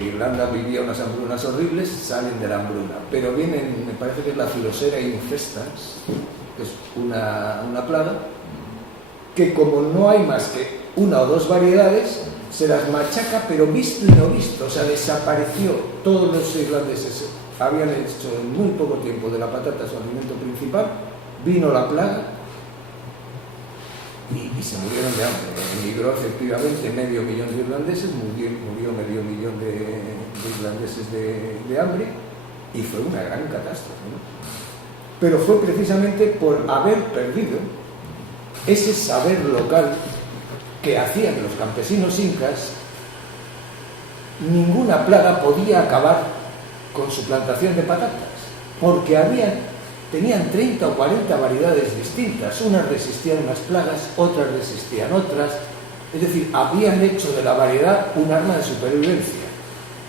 Irlanda vivía unas hambrunas horribles, salen de la hambruna, pero vienen, me parece que es la Phylloxera infestans, que es una plaga, que como no hay más que 1 o 2 variedades, se las machaca, pero visto y no visto, o sea, desapareció. Todos los irlandeses habían hecho en muy poco tiempo de la patata su alimento principal, vino la plaga y se murieron de hambre. Emigró efectivamente 500.000 de irlandeses, murió 500.000 de irlandeses de hambre, y fue una gran catástrofe, ¿no? Pero fue precisamente por haber perdido ese saber local que hacían los campesinos incas. Ninguna plaga podía acabar con su plantación de patatas, porque tenían 30 o 40 variedades distintas. Unas resistían unas plagas, otras resistían otras. Es decir, habían hecho de la variedad un arma de supervivencia.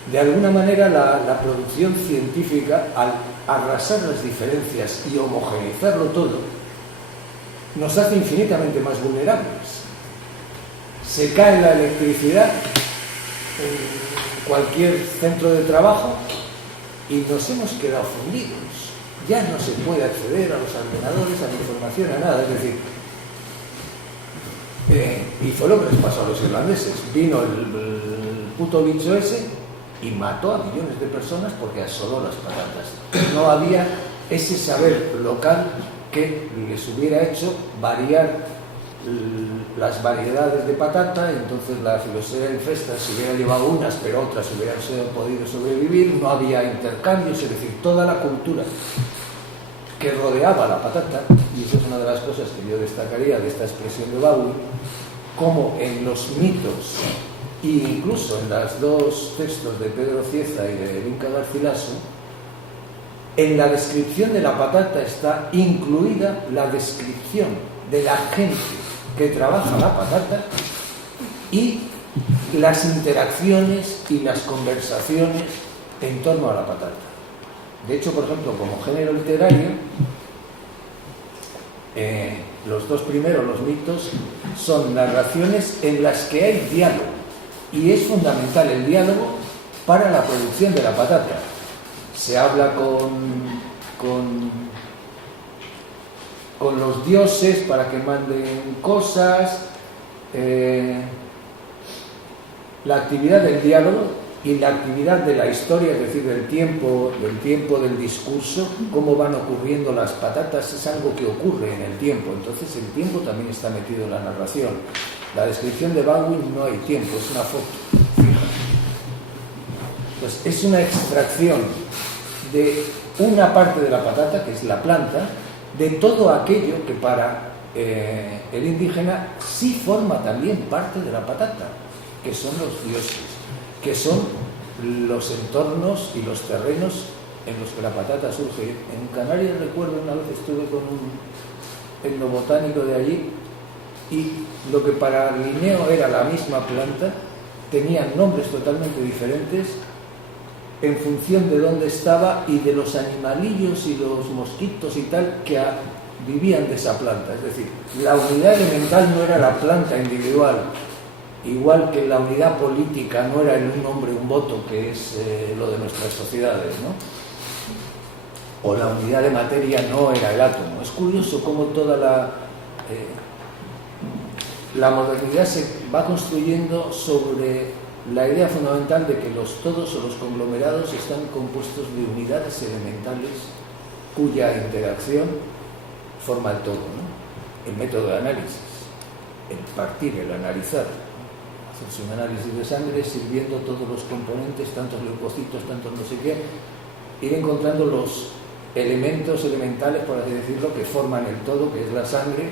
De alguna manera la producción científica, al arrasar las diferencias y homogeneizarlo todo, nos hace infinitamente más vulnerables. Se cae la electricidad, cualquier centro de trabajo y nos hemos quedado fundidos. Ya no se puede acceder a los ordenadores, a la información, a nada. Es decir, y fue lo que les pasó a los irlandeses. Vino el puto bicho ese y mató a millones de personas porque asoló las patatas. No había ese saber local que les hubiera hecho variar las variedades de patata. Entonces la filosofía de Festas se hubiera llevado unas, pero otras hubieran podido sobrevivir. No había intercambios, es decir, toda la cultura que rodeaba la patata, y eso es una de las cosas que yo destacaría de esta expresión de Bauer, como en los mitos e incluso en los dos textos de Pedro Cieza y de Vinca Garcilaso, en la descripción de la patata está incluida la descripción de la gente que trabaja la patata y las interacciones y las conversaciones en torno a la patata. De hecho, por ejemplo, como género literario, los dos primeros, los mitos, son narraciones en las que hay diálogo, y es fundamental el diálogo para la producción de la patata. Se habla con los dioses para que manden cosas, la actividad del diálogo y la actividad de la historia, es decir, del tiempo del discurso, cómo van ocurriendo las patatas, es algo que ocurre en el tiempo. Entonces el tiempo también está metido en la narración. La descripción de Baldwin no hay tiempo, es una foto fija. Entonces es una extracción de una parte de la patata, que es la planta, de todo aquello que para el indígena sí forma también parte de la patata, que son los dioses, que son los entornos y los terrenos en los que la patata surge. En Canarias recuerdo una vez estuve con un etnobotánico de allí, y lo que para Linneo era la misma planta tenían nombres totalmente diferentes en función de dónde estaba y de los animalillos y los mosquitos y tal que vivían de esa planta. Es decir, la unidad elemental no era la planta individual, igual que la unidad política no era el un hombre, un voto, que es lo de nuestras sociedades, ¿no? O la unidad de materia no era el átomo. Es curioso cómo toda la modernidad se va construyendo sobre la idea fundamental de que los todos o los conglomerados están compuestos de unidades elementales cuya interacción forma el todo, ¿no? El método de análisis, el partir, el analizar, hacerse un análisis de sangre sirviendo todos los componentes, tantos leucocitos, tantos no sé qué, ir encontrando los elementos elementales, por así decirlo, que forman el todo, que es la sangre,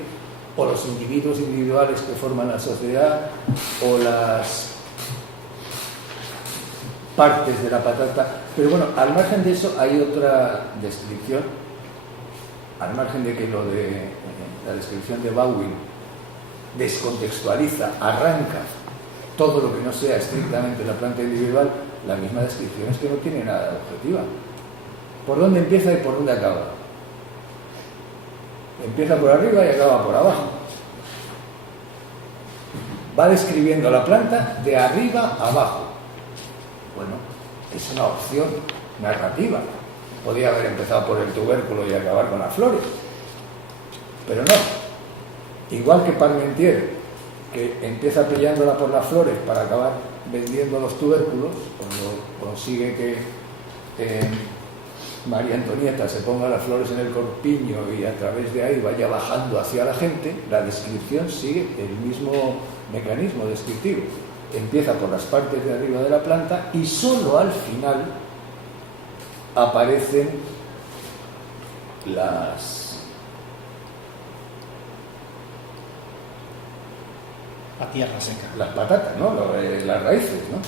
o los individuos individuales que forman la sociedad, o las partes de la patata. Pero bueno, al margen de eso hay otra descripción, al margen de que lo de la descripción de Baldwin descontextualiza, arranca todo lo que no sea estrictamente la planta individual, la misma descripción es que no tiene nada de objetiva. ¿Por dónde empieza y por dónde acaba? Empieza por arriba y acaba por abajo. Va describiendo la planta de arriba a abajo. Bueno, es una opción narrativa. Podía haber empezado por el tubérculo y acabar con las flores, pero no. Igual que Parmentier, que empieza pillándola por las flores para acabar vendiendo los tubérculos, cuando consigue que María Antonieta se ponga las flores en el corpiño y a través de ahí vaya bajando hacia la gente, la descripción sigue el mismo mecanismo descriptivo. Empieza por las partes de arriba de la planta y solo al final aparecen la tierra seca, las patatas, ¿no? Las raíces, ¿no?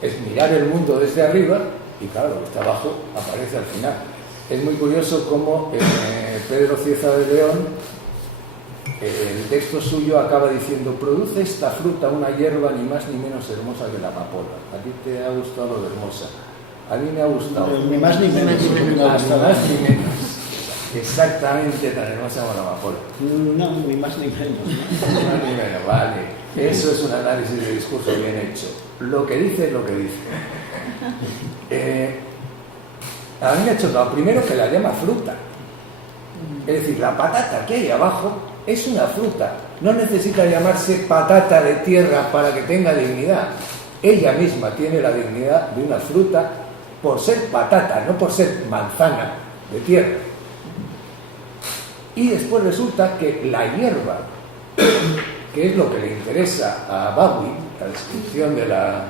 Es mirar el mundo desde arriba y claro, lo que está abajo aparece al final. Es muy curioso cómo Pedro Cieza de León, el texto suyo acaba diciendo: produce esta fruta una hierba ni más ni menos hermosa que la amapola. ¿A ti te ha gustado lo de hermosa? A mí me ha gustado. Ni más ni menos. Ni más ni menos. exactamente tan hermosa como la amapola. No, ni más ni menos. No, ni menos, vale. Eso es un análisis de discurso bien hecho. Lo que dice es lo que dice. A mí me ha chocado primero que la llama fruta. Es decir, la patata que hay abajo es una fruta. No necesita llamarse patata de tierra para que tenga dignidad. Ella misma tiene la dignidad de una fruta por ser patata, no por ser manzana de tierra. Y después resulta que la hierba, que es lo que le interesa a Baldwin, la descripción de la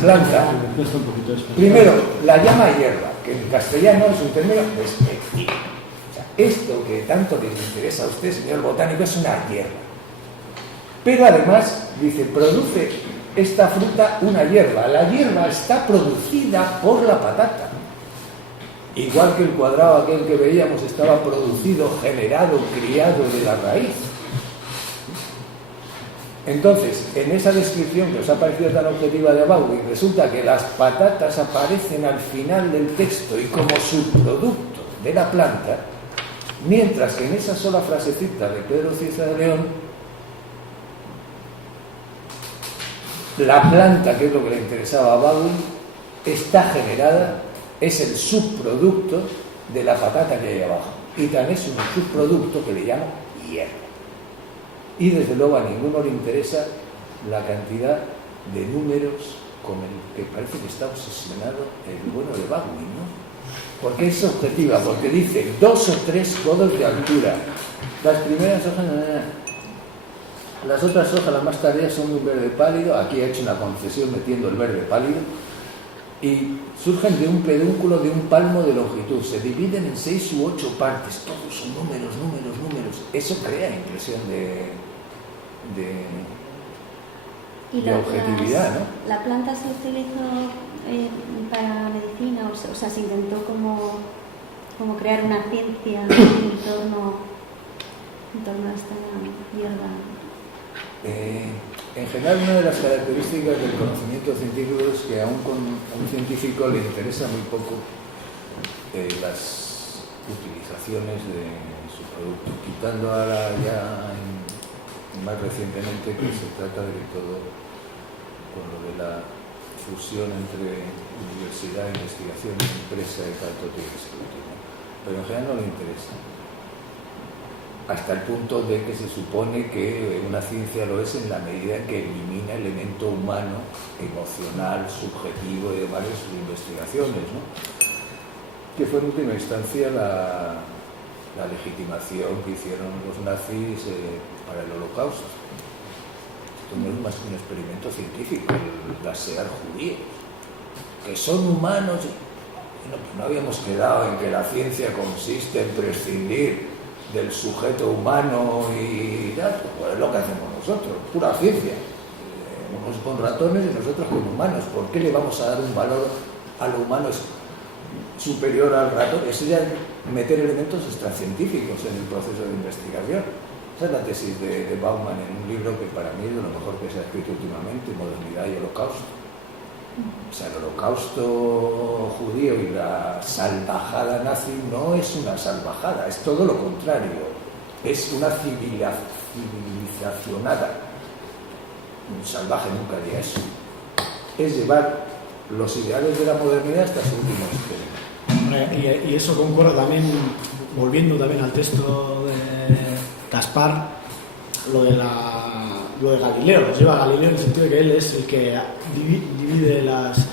planta, primero la llama hierba, que en castellano es un término despectivo. O sea, esto que tanto les interesa a usted, señor botánico, es una hierba. Pero además, dice, produce esta fruta una hierba. La hierba está producida por la patata. Igual que el cuadrado aquel que veíamos estaba producido, generado, criado de la raíz. Entonces, en esa descripción que os ha parecido tan objetiva de Baldwin, resulta que las patatas aparecen al final del texto y como subproducto de la planta, mientras que en esa sola frasecita de Pedro Cieza de León, la planta, que es lo que le interesaba a Baldwin, está generada, es el subproducto de la patata que hay abajo. Y tan es un subproducto que le llama hierba. Y desde luego a ninguno le interesa la cantidad de números con el que parece que está obsesionado el bueno de Baldwin, ¿no? Porque es objetiva, porque dice 2 o 3 codos de altura. Las primeras hojas, las otras hojas, las más tardías, son un verde pálido. Aquí he hecho una concesión metiendo el verde pálido. Y surgen de un pedúnculo de un palmo de longitud. Se dividen en 6 u 8 partes. Todos son números. Eso crea impresión de objetividad, ¿no? ¿La planta se utilizó para medicina? O sea, se intentó como crear una ciencia en torno a esta hierba. En general, una de las características del conocimiento científico es que aún con un científico le interesa muy poco las utilizaciones de su producto, quitando ahora ya más recientemente que se trata de todo con lo de la fusión entre universidad, investigación y empresa y tal, todo tiene que ser útil, ¿no? Pero en general no le interesa. Hasta el punto de que se supone que una ciencia lo es en la medida en que elimina el elemento humano, emocional, subjetivo y demás de sus investigaciones, ¿no? Que fue en última instancia la legitimación que hicieron los nazis para el Holocausto. Esto no es más que un experimento científico, el gasear judíos, que son humanos. No habíamos quedado en que la ciencia consiste en prescindir del sujeto humano y ya, pues es lo que hacemos nosotros, pura ciencia. Unos con ratones y nosotros con humanos. ¿Por qué le vamos a dar un valor a lo humano superior al ratón? Eso ya es meter elementos extracientíficos en el proceso de investigación. Esa es la tesis de Bauman en un libro que para mí es de lo mejor que se ha escrito últimamente, Modernidad y Holocausto. O sea, el holocausto judío y la salvajada nazi no es una salvajada, es todo lo contrario. Es una civilizacionada. Un salvaje nunca haría eso. Es llevar los ideales de la modernidad hasta su último extremo. Y eso concuerda también, volviendo también al texto de Gaspar, lo de Galileo, nos lleva a Galileo en el sentido de que él es el que divide las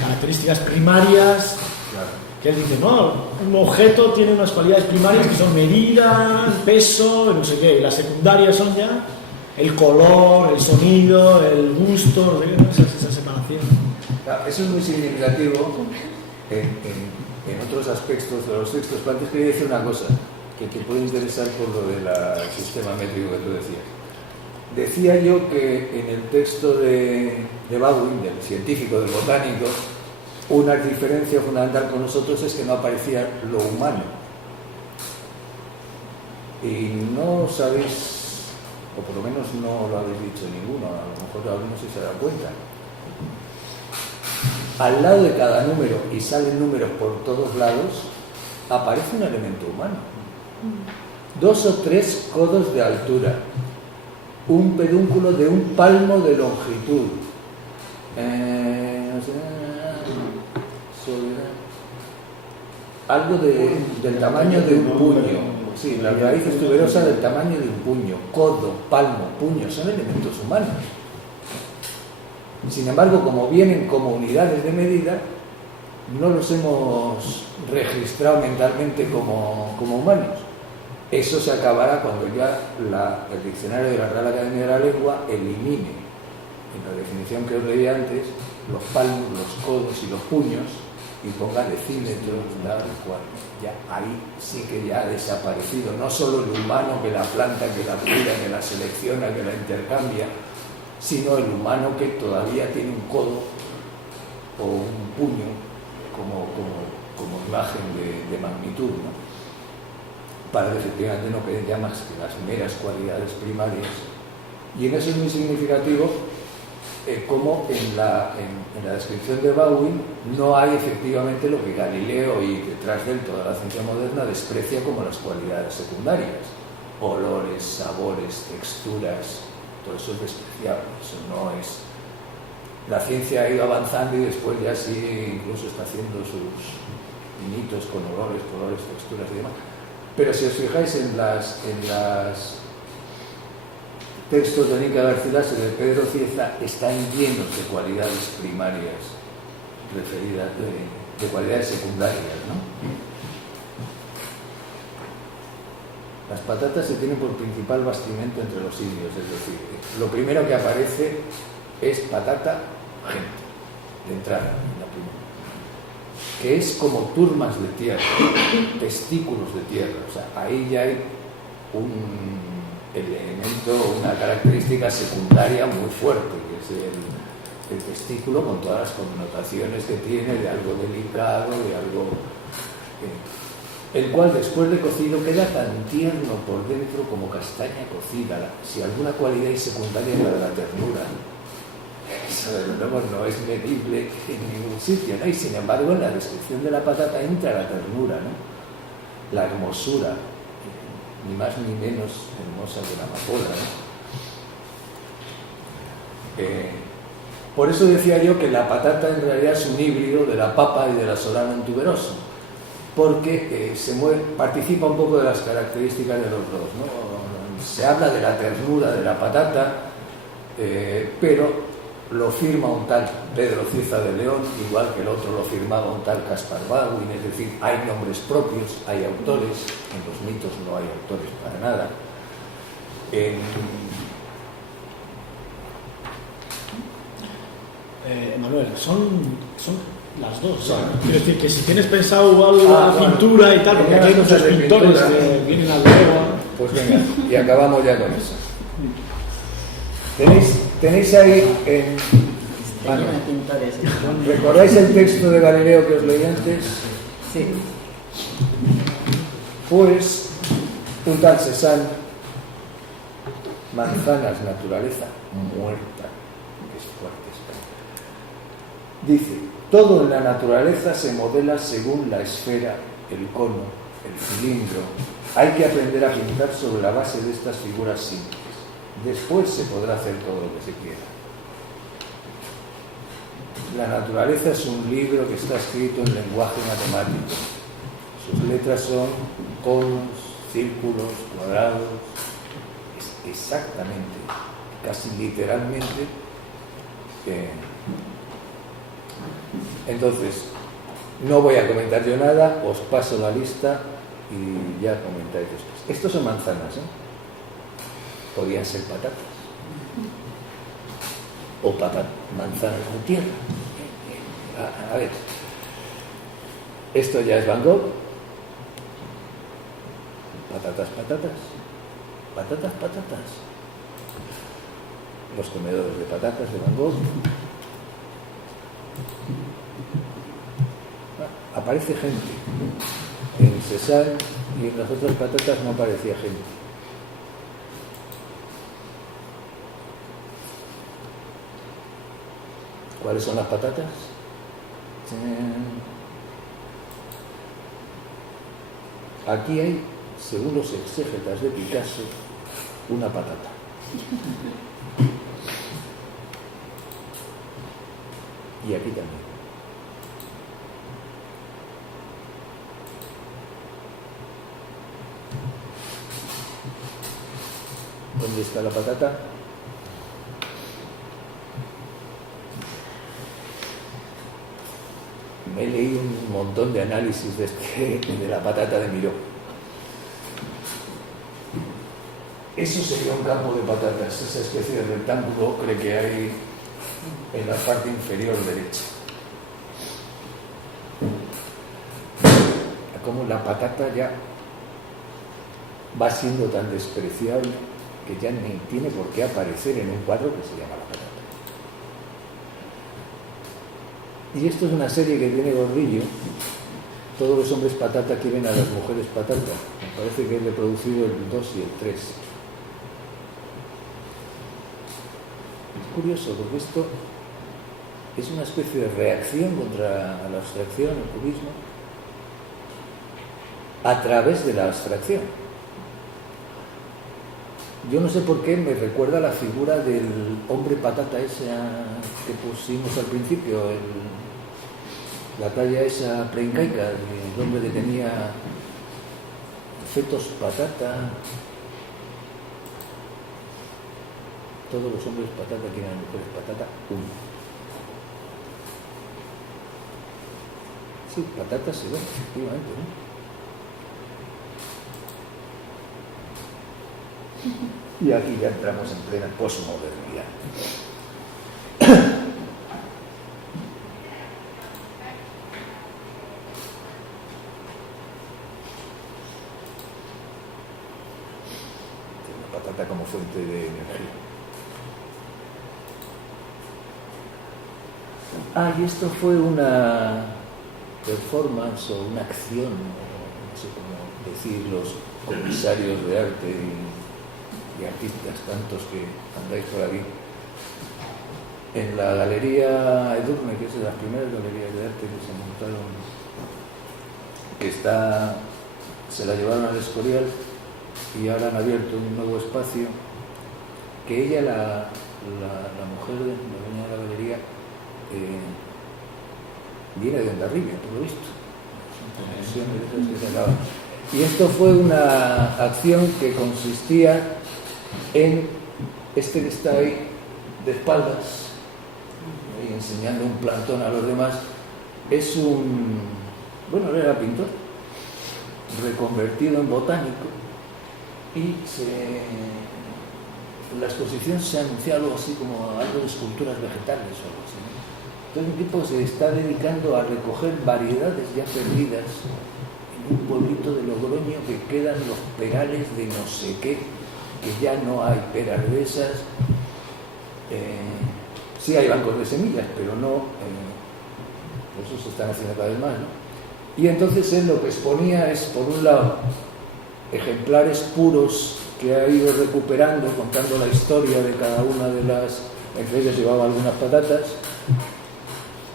características primarias. Claro. Que él dice, no, un objeto tiene unas cualidades primarias que son medida, peso, no sé qué, y las secundarias son ya el color, el sonido, el gusto, no sé qué, esa separación. Claro, eso es muy significativo en otros aspectos de los textos. Pero antes quería decir una cosa que te puede interesar por lo del sistema métrico que tú decías. Decía yo que en el texto de Baldwin, del científico, del botánico, una diferencia fundamental con nosotros es que no aparecía lo humano. Y no sabéis, o por lo menos no lo habéis dicho ninguno, a lo mejor alguno se da cuenta. al lado de cada número, y salen números por todos lados, aparece un elemento humano. 2 o 3 codos de altura, un pedúnculo de un palmo de longitud, algo del tamaño de un puño, sí, las raíces tuberosas del tamaño de un puño, codo, palmo, puño, son elementos humanos. Sin embargo, como vienen como unidades de medida, no los hemos registrado mentalmente como humanos. Eso se acabará cuando ya el diccionario de la Real Academia de la Lengua elimine, en la definición que os leí antes, los palmos, los codos y los puños, y ponga decímetros, tal cual. Ya ahí sí que ya ha desaparecido, no solo el humano que la planta, que la cuida, que la selecciona, que la intercambia, sino el humano que todavía tiene un codo o un puño como imagen de magnitud, ¿no? Para que efectivamente no queden ya más que las meras cualidades primarias. Y en eso es muy significativo como en la descripción de Bawin no hay efectivamente lo que Galileo y detrás de él toda la ciencia moderna desprecia como las cualidades secundarias: olores, sabores, texturas. Todo eso es despreciable, eso no es. La ciencia ha ido avanzando y después ya sí incluso está haciendo sus pinitos con olores, colores, texturas y demás. Pero si os fijáis en las textos de Nica Garcilaso y de Pedro Cieza, están llenos de cualidades primarias referidas, de cualidades secundarias, ¿no? Las patatas se tienen por principal bastimento entre los indios, es decir, lo primero que aparece es patata, gente, de entrada, la primera, que es como turmas de tierra, testículos de tierra, o sea, ahí ya hay un elemento, una característica secundaria muy fuerte, que es el testículo con todas las connotaciones que tiene de algo delicado, de algo... el cual después de cocido queda tan tierno por dentro como castaña cocida. Si alguna cualidad es secundaria es la de la ternura, eso desde luego no es medible en ningún sitio, ¿no? Y sin embargo en la descripción de la patata entra la ternura, ¿no? La hermosura, ni más ni menos hermosa que la amapola, ¿no? Por eso decía yo que la patata en realidad es un híbrido de la papa y de la solanum tuberosa, porque participa un poco de las características de los dos, ¿no? Se habla de la ternura de la patata, pero lo firma un tal Pedro Cieza de León, igual que el otro lo firmaba un tal Caspar Bawin, es decir, hay nombres propios, hay autores, en los mitos no hay autores para nada. Manuel, son las dos. Quiero decir que si tienes pensado algo de pintura y tal, porque hay muchos pintores que vienen al Legua. Pues venga, y acabamos ya con eso. Tenéis ahí bueno, ¿recordáis el texto de Galileo que os leí antes? Sí. Pues un tal Cézanne, manzanas, naturaleza muerta, que es fuerte. Dice: todo en la naturaleza se modela según la esfera, el cono, el cilindro. Hay que aprender a pintar sobre la base de estas figuras simples. Después se podrá hacer todo lo que se quiera. La naturaleza es un libro que está escrito en lenguaje matemático. Sus letras son conos, círculos, cuadrados. Es exactamente, casi literalmente. Entonces, no voy a comentar yo nada, os paso la lista y ya comentáis después. Estos son manzanas, ¿eh? Podían ser patatas. O manzanas de tierra. A ver. Esto ya es Van Gogh. Patatas. Los comedores de patatas de Van Gogh. Aparece gente. En Cézanne y en las otras patatas no aparecía gente. ¿Cuáles son las patatas? Aquí hay, según los exégetas de Picasso, una patata. Y aquí también. ¿Dónde está la patata? Me he leído un montón de análisis de la patata de Miró. Eso sería un campo de patatas, esa especie de rectángulo ocre que hay en la parte inferior derecha. Como la patata ya va siendo tan despreciable que ya ni tiene por qué aparecer en un cuadro que se llama La patata. Y esto es una serie que tiene Gordillo. Todos los hombres patata quieren a las mujeres patata. Me parece que he reproducido el 2 y el 3. Es curioso porque esto es una especie de reacción contra la abstracción, el cubismo, a través de la abstracción. Yo no sé por qué me recuerda la figura del hombre patata esa que pusimos al principio, la talla esa preincaica, el hombre que tenía fetos patata. Todos los hombres patata quieren a las mujeres patata, uno. Sí, patata se ve, efectivamente, ¿no? Y aquí ya entramos en plena posmodernidad. La patata como fuente de energía. Y esto fue una performance o una acción, no sé cómo decir, los comisarios de arte y artistas tantos que andáis por aquí, en la Galería Edurne, que es de las primeras galerías de arte que se montaron, que se la llevaron al Escorial y ahora han abierto un nuevo espacio, que ella, la mujer de la dueña de la galería, viene de Hondarribia, por lo visto. Son conexiones de esas que se acaban. Y esto fue una acción que consistía en este que está ahí de espaldas, ahí enseñando un plantón a los demás. Es bueno, él era pintor, reconvertido en botánico, y la exposición se anunció algo así como algo de esculturas vegetales o algo así, ¿no? Entonces el tipo se está dedicando a recoger variedades ya perdidas en un pueblito de Logroño, que quedan los perales de no sé qué, que ya no hay peras de esas. Sí hay bancos de semillas, pero no, eso se están haciendo cada vez más, ¿no? Y entonces él lo que exponía es, por un lado, ejemplares puros que ha ido recuperando, contando la historia de cada una de las, entre ellas llevaba algunas patatas,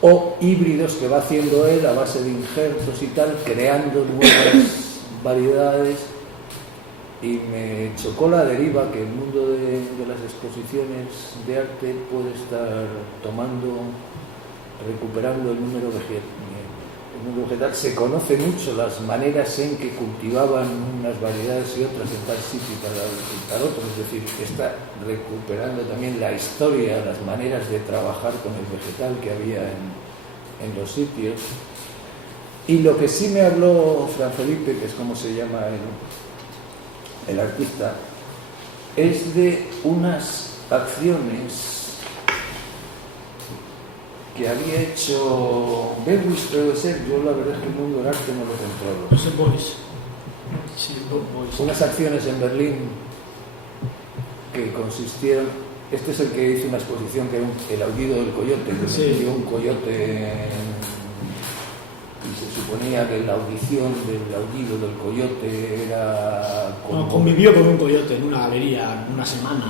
o híbridos que va haciendo él a base de injertos y tal, creando nuevas variedades. Y me chocó la deriva que el mundo de las exposiciones de arte puede estar recuperando el mundo vegetal. Se conoce mucho las maneras en que cultivaban unas variedades y otras en tal sitio y para otro, es decir, que está recuperando también la historia, las maneras de trabajar con el vegetal que había en los sitios. Y lo que sí me habló Fran Felipe, que es como se llama el artista, es de unas acciones que había hecho Bewis, debe ser. Yo la verdad es que el mundo del arte no lo controlo. Josep Beuys. Sí, Beuys. Unas acciones en Berlín que consistieron, este es el que hizo una exposición que era el aullido del coyote, que sí. metió un coyote y se suponía que la audición del aullido del coyote era... Convivió con un coyote en una galería una semana.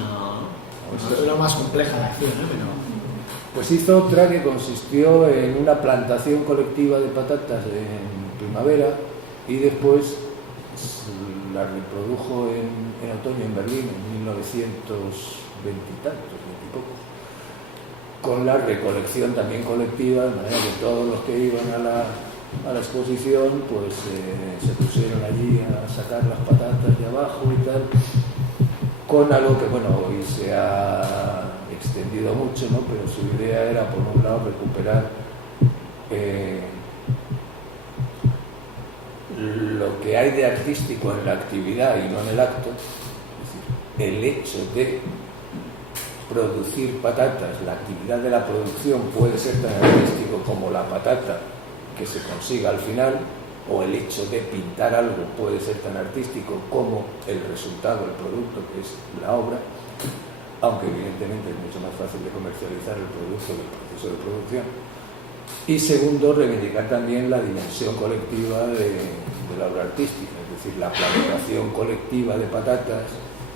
Era más compleja la acción, ¿eh? Pero... Pues hizo otra que consistió en una plantación colectiva de patatas en primavera y después la reprodujo en otoño en Berlín en 1920 y tantos, 20 y pocos, con la recolección también colectiva, de manera que todos los que iban a la exposición pues se pusieron allí a sacar las patatas de abajo y tal, con algo que bueno, hoy se ha extendido mucho, ¿no? Pero su idea era, por un lado, recuperar lo que hay de artístico en la actividad y no en el acto, es decir, el hecho de producir patatas, la actividad de la producción puede ser tan artístico como la patata que se consiga al final, o el hecho de pintar algo puede ser tan artístico como el resultado, el producto que es la obra, aunque evidentemente es mucho más fácil de comercializar el producto que el proceso de producción. Y segundo, reivindicar también la dimensión colectiva de la obra artística, es decir, la planificación colectiva de patatas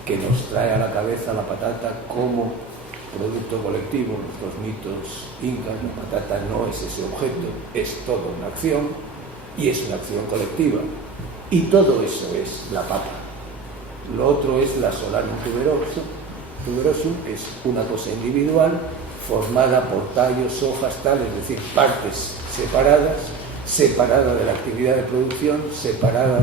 que nos trae a la cabeza la patata como producto colectivo. Los mitos incas, la patata no es ese objeto, es toda una acción y es una acción colectiva. Y todo eso es la papa. Lo otro es la Solarium tuberosum, que es una cosa individual, formada por tallos, hojas, tal, es decir, partes separadas, separada de la actividad de producción, separada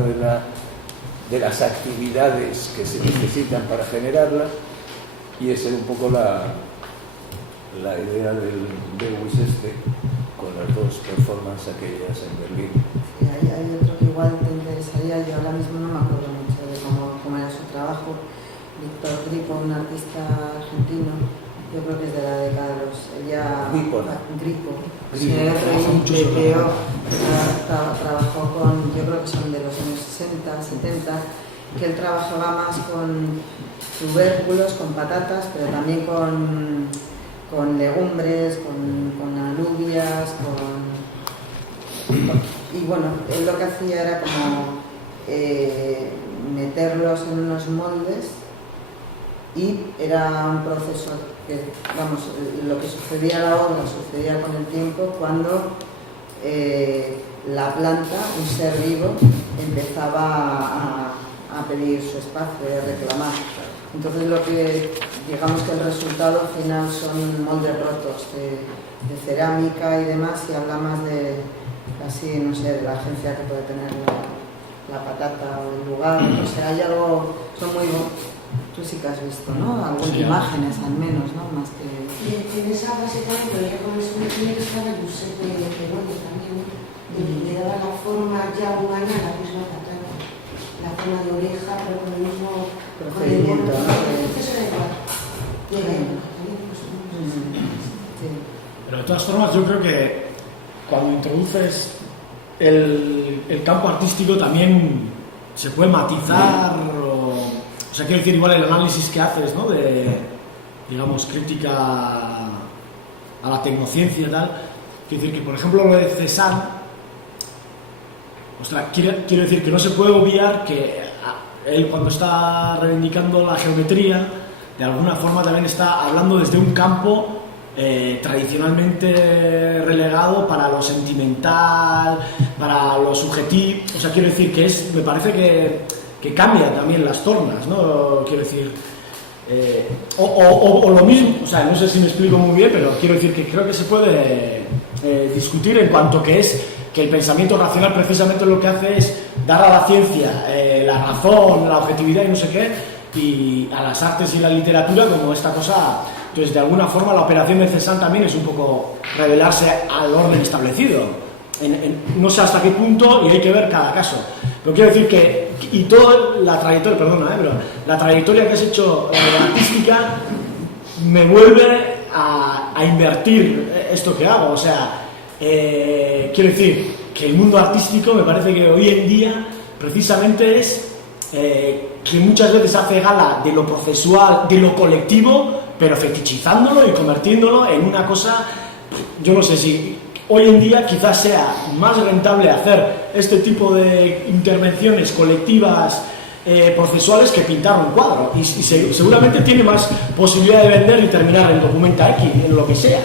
de las actividades que se necesitan para generarla, y esa es un poco la idea del Bewis con las dos performances aquellas en Berlín. Sí, hay otro que igual te interesaría, yo ahora mismo no me acuerdo mucho de cómo era su trabajo. Víctor Gripo, un artista argentino, yo creo que es de la década de los... Gripo. Trabajó con, yo creo que son de los años 60, 70, que él trabajaba más con tubérculos, con patatas, pero también con legumbres, con alubias, y bueno, él lo que hacía era como meterlos en unos moldes, y era un proceso que, vamos, lo que sucedía en la obra sucedía con el tiempo cuando la planta, un ser vivo, empezaba a pedir su espacio, a reclamar. Entonces digamos que el resultado final son moldes rotos de cerámica y demás, y habla más de, casi, no sé, de la agencia que puede tener la patata o el lugar. O sea, hay algo, son muy... Tú sí que has visto, ¿no? Algunas imágenes al menos, ¿no? Más que... Y en esa base también, pero ya con el sometimiento estaba Giuseppe Peroni también, le daba la forma ya humana a la misma patata, la forma de oreja, pero con el mismo procedimiento, ¿no? El proceso era igual. Pero de todas formas, yo creo que cuando introduces el campo artístico también se puede matizar, o sea, quiero decir, igual el análisis que haces, ¿no? De, digamos, crítica a la tecnociencia y tal. Quiero decir que, por ejemplo, lo de Cézanne, ostras, quiero decir que no se puede obviar que él, cuando está reivindicando la geometría, de alguna forma también está hablando desde un campo tradicionalmente relegado para lo sentimental, para lo subjetivo. O sea, quiero decir que me parece que cambia también las tornas, ¿no? Quiero decir, o lo mismo, o sea, no sé si me explico muy bien, pero quiero decir que creo que se puede discutir en cuanto que el pensamiento racional precisamente lo que hace es dar a la ciencia la razón, la objetividad y no sé qué, y a las artes y la literatura como esta cosa. Entonces, de alguna forma, la operación de Cézanne también es un poco revelarse al orden establecido. No sé hasta qué punto, y hay que ver cada caso. Pero quiero decir que, y toda la trayectoria, pero la trayectoria que has hecho artística me vuelve a invertir esto que hago. O sea, quiero decir que el mundo artístico me parece que hoy en día precisamente es que muchas veces hace gala de lo procesual, de lo colectivo, pero fetichizándolo y convirtiéndolo en una cosa, yo no sé si hoy en día quizás sea más rentable hacer este tipo de intervenciones colectivas procesuales que pintar un cuadro, y seguramente tiene más posibilidad de vender y terminar en Documenta X, en lo que sea.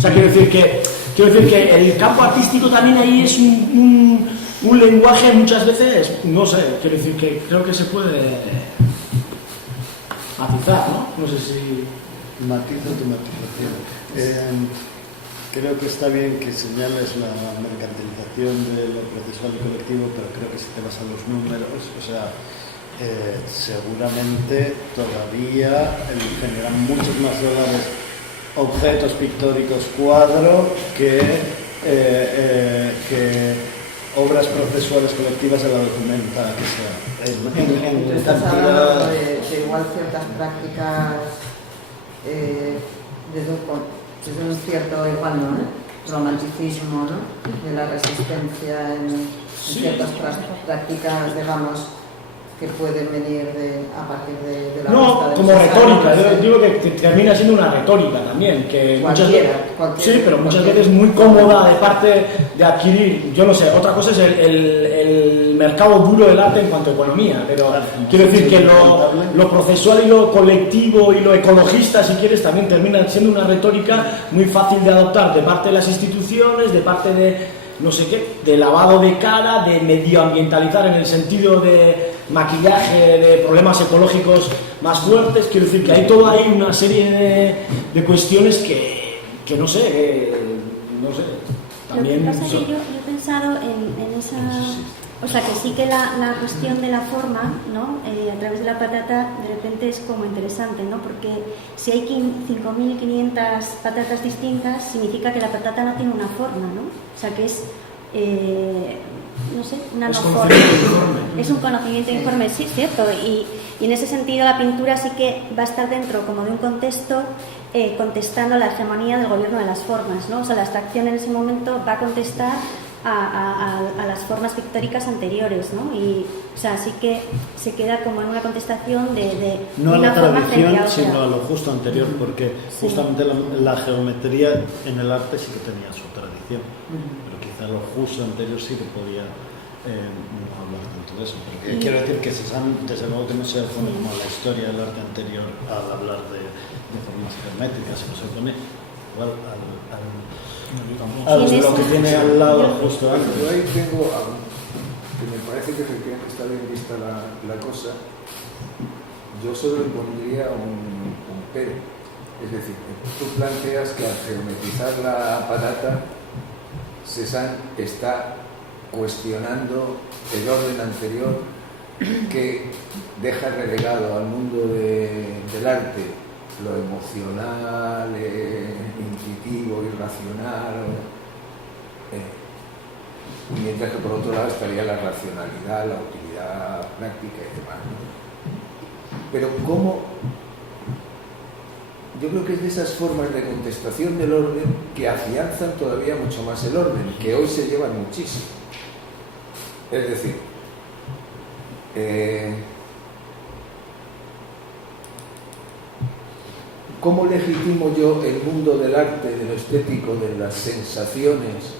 O sea, quiero decir que el campo artístico también ahí es un lenguaje muchas veces, no sé, quiero decir que creo que se puede matizar, ¿no? No sé si... Matizo tu matización. Creo que está bien que señales la mercantilización de lo procesal y colectivo, pero creo que si te vas a los números, o sea, seguramente todavía generan muchos más dólares objetos pictóricos cuadro que obras procesuales colectivas de la documenta que sea. Tú estás hablando de igual ciertas prácticas desde un cierto igual, ¿no? Romanticismo, ¿no? De la resistencia en ciertas prácticas, digamos, que pueden venir a partir de la no, de como retórica, yo digo que termina siendo una retórica también, que sí, pero muchas veces muy cómoda de parte de adquirir, yo no sé, otra cosa es el mercado duro del arte en cuanto a economía, pero quiero decir que lo procesual y lo colectivo y lo ecologista, si quieres, también termina siendo una retórica muy fácil de adoptar de parte de las instituciones, de parte de no sé qué, de lavado de cara, de medioambientalizar en el sentido de maquillaje, de problemas ecológicos más fuertes. Quiero decir que hay toda ahí una serie de cuestiones que no sé, también... Lo que pasa es que yo he pensado en esa... O sea, que sí que la cuestión de la forma, ¿no? A través de la patata, de repente es como interesante, ¿no? Porque si hay 5.500 patatas distintas, significa que la patata no tiene una forma, ¿no? O sea, que es, no sé, una no forma. Es un conocimiento informe, sí, es cierto. Y en ese sentido la pintura sí que va a estar dentro como de un contexto contestando la hegemonía del gobierno de las formas, ¿no? O sea, la abstracción en ese momento va a contestar a las formas pictóricas anteriores, ¿no? Y, o sea, sí que se queda como en una contestación de no una a la tradición, sino a lo justo anterior, porque justamente la geometría en el arte sí que tenía su tradición, pero quizá lo justo anterior sí que podía no hablar tanto de eso. Porque quiero decir que Cézanne, desde luego que no se opone como a la historia del arte anterior al hablar de formas geométricas, sino se opone igual lo que tiene al lado justo antes. Yo ahí tengo algo que me parece que efectivamente está bien vista la cosa. Yo solo le pondría un pero. Es decir, tú planteas que al geometrizar la patata, Cézanne está cuestionando el orden anterior que deja relegado al mundo del arte lo emocional, intuitivo, irracional, mientras que por otro lado estaría la racionalidad, la utilidad práctica y demás, ¿no? Pero cómo, yo creo que es de esas formas de contestación del orden que afianzan todavía mucho más el orden, que hoy se llevan muchísimo. Es decir, ¿cómo legitimo yo el mundo del arte, de lo estético, de las sensaciones,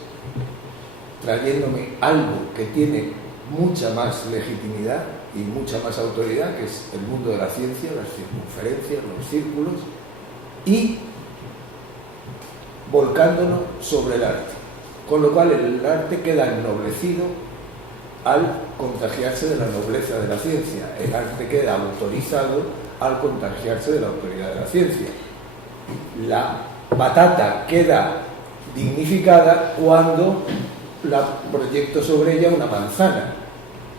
trayéndome algo que tiene mucha más legitimidad y mucha más autoridad, que es el mundo de la ciencia, las circunferencias, los círculos, y volcándolo sobre el arte? Con lo cual el arte queda ennoblecido al contagiarse de la nobleza de la ciencia. El arte queda autorizado al contagiarse de la autoridad de la ciencia. La patata queda dignificada cuando la proyecto sobre ella una manzana.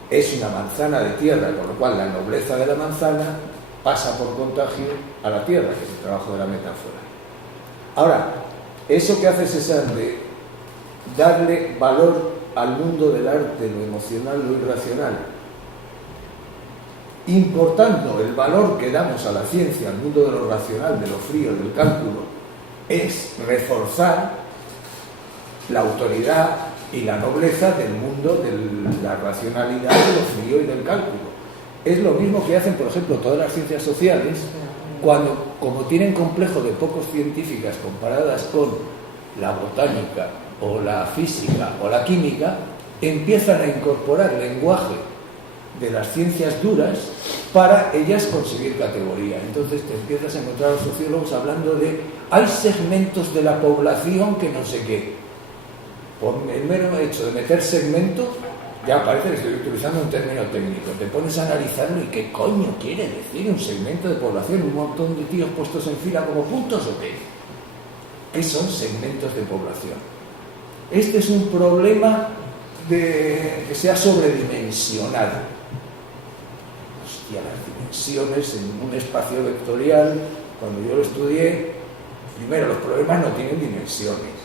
Es una manzana de tierra, con lo cual la nobleza de la manzana pasa por contagio a la tierra, que es el trabajo de la metáfora. Ahora, eso que hace Cézanne de darle valor al mundo del arte, lo emocional, lo irracional, importando el valor que damos a la ciencia, al mundo de lo racional, de lo frío, del cálculo, es reforzar la autoridad y la nobleza del mundo de la racionalidad, de lo frío y del cálculo. Es lo mismo que hacen, por ejemplo, todas las ciencias sociales, cuando, como tienen complejo de pocos científicas comparadas con la botánica o la física o la química, empiezan a incorporar lenguaje de las ciencias duras para ellas conseguir categoría. Entonces te empiezas a encontrar a los sociólogos hablando de hay segmentos de la población que no sé qué. Por el mero hecho de meter segmento, ya parece que estoy utilizando un término técnico. Te pones a analizarlo y ¿qué coño quiere decir un segmento de población? ¿Un montón de tíos puestos en fila como puntos o qué? ¿Qué son segmentos de población? Este es un problema que se ha sobredimensionado. Hostia, las dimensiones en un espacio vectorial, cuando yo lo estudié, primero, los problemas no tienen dimensiones.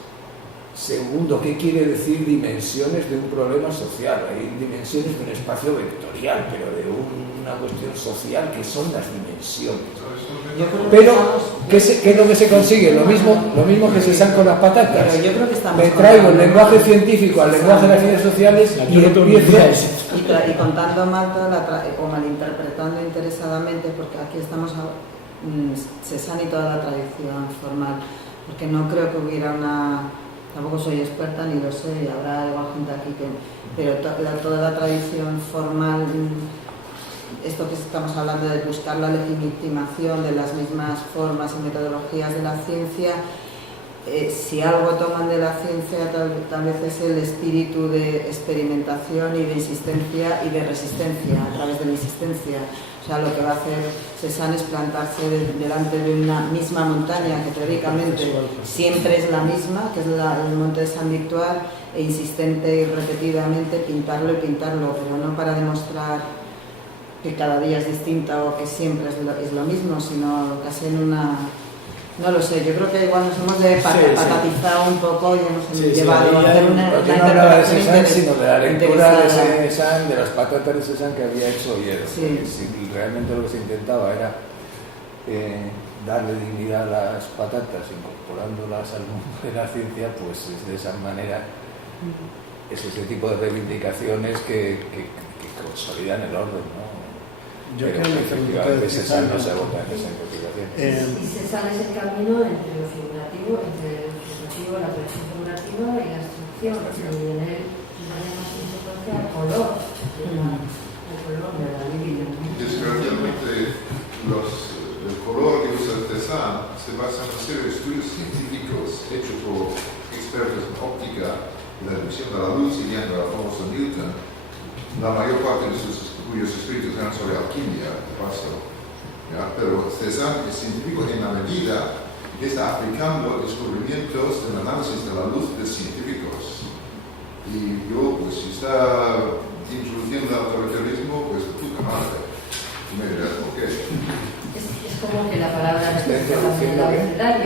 Segundo, ¿qué quiere decir dimensiones de un problema social? Hay dimensiones de un espacio vectorial, pero de una cuestión social, que son las dimensiones. Pero, ¿qué es lo que se consigue? Lo mismo que se saca con las patatas. Pero yo creo que estamos Me traigo el lenguaje científico al lenguaje de las ciencias sociales y empiezo... Y contando mal o malinterpretando interesadamente, porque aquí estamos Cézanne y toda la tradición formal, porque no creo que hubiera una... Tampoco soy experta ni lo sé, y habrá igual gente aquí pero toda la tradición formal, esto que estamos hablando de buscar la legitimación de las mismas formas y metodologías de la ciencia, si algo toman de la ciencia tal vez es el espíritu de experimentación y de insistencia y de resistencia a través de la insistencia. O sea, lo que va a hacer Cézanne es plantarse delante de una misma montaña que teóricamente siempre es la misma, que es el monte de Saint Victoire, e insistente y repetidamente pintarlo y pintarlo, pero no para demostrar que cada día es distinta o que siempre es lo mismo, sino casi en una... No lo sé, yo creo que igual nos hemos patatizado un poco y hemos llevado a hacer una yo no hablaba de Cézanne, sino de la lectura de Cézanne, de las patatas de Cézanne que había hecho Oller. Si realmente lo que se intentaba era darle dignidad a las patatas, incorporándolas al mundo de la ciencia, pues es de esa manera, es ese tipo de reivindicaciones que consolidan el orden, ¿no? Yo pero creo que efectivamente Cézanne no se agota en esa investigación. Y Cézanne es el camino entre lo figurativo, la proyección figurativa y la abstracción. Y en él tenemos en secuencia el color de la libido. Desgraciadamente, el color que usa Cézanne se basa en una serie de estudios científicos hechos por expertos en óptica y la división de la luz siguiendo a Alfonso Newton. La mayor parte de cuyos escritos eran sobre alquimia, de paso. ¿Ya? Pero Cézanne es científico en la medida que está aplicando descubrimientos del análisis de la luz de científicos. Y yo, pues, si está introduciendo el autoritarismo, pues, puta madre. Tú me dirás por qué. Es como que la palabra respecto a la velocidad,